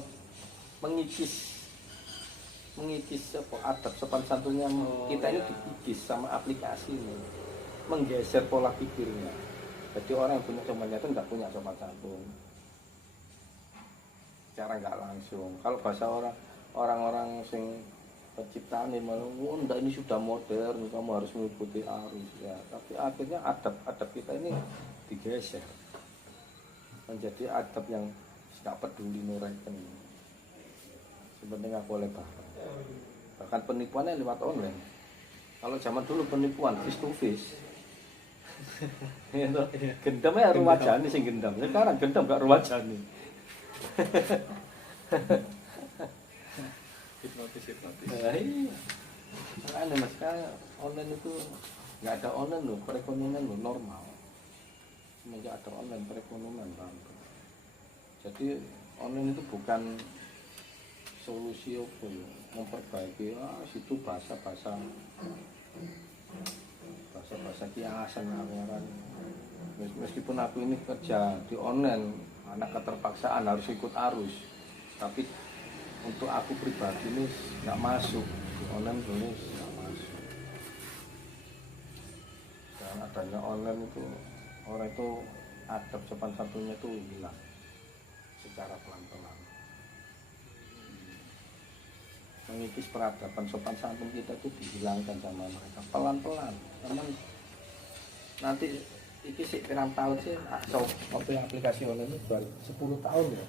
mengikis apa adab sopan santunnya kita ini iya. dikikis sama aplikasi ini, menggeser pola pikirnya. Jadi orang yang punya sopan santun nggak punya sopan santun, cara nggak langsung. Kalau bahasa orang-orang sing penciptaan ini malah, oh enggak, ini sudah modern, kamu harus mengikuti arus ya. Tapi akhirnya adab kita ini digeser menjadi adab yang nggak peduli nureken, sebenarnya nggak boleh bahkan penipuannya lewat online. Kalau zaman dulu penipuan face to face, gendamnya ruwajani sing gendam. Sekarang gendam nggak ruwajani. Hipnotis. Nah, iya. Makanya mas, kayak online itu nggak ada online loh, perekonomian loh normal. Semenjak ada online perekonomian bangkrut. Jadi online itu bukan solusi apa ya, memperbaiki situ bahasa kiasan kan. Meskipun aku ini kerja di online, anak keterpaksaan harus ikut arus, tapi untuk aku pribadi ini nggak masuk di online, tulis nggak masuk. Dan adanya online itu orang itu adab sopan santunnya itu hilang secara pelan-pelan. Mengikis peradaban sopan santun kita itu dihilangkan sama mereka pelan-pelan. Teman nanti iki sih pirang tahun sih, aplikasi online itu baru 10 tahun ya.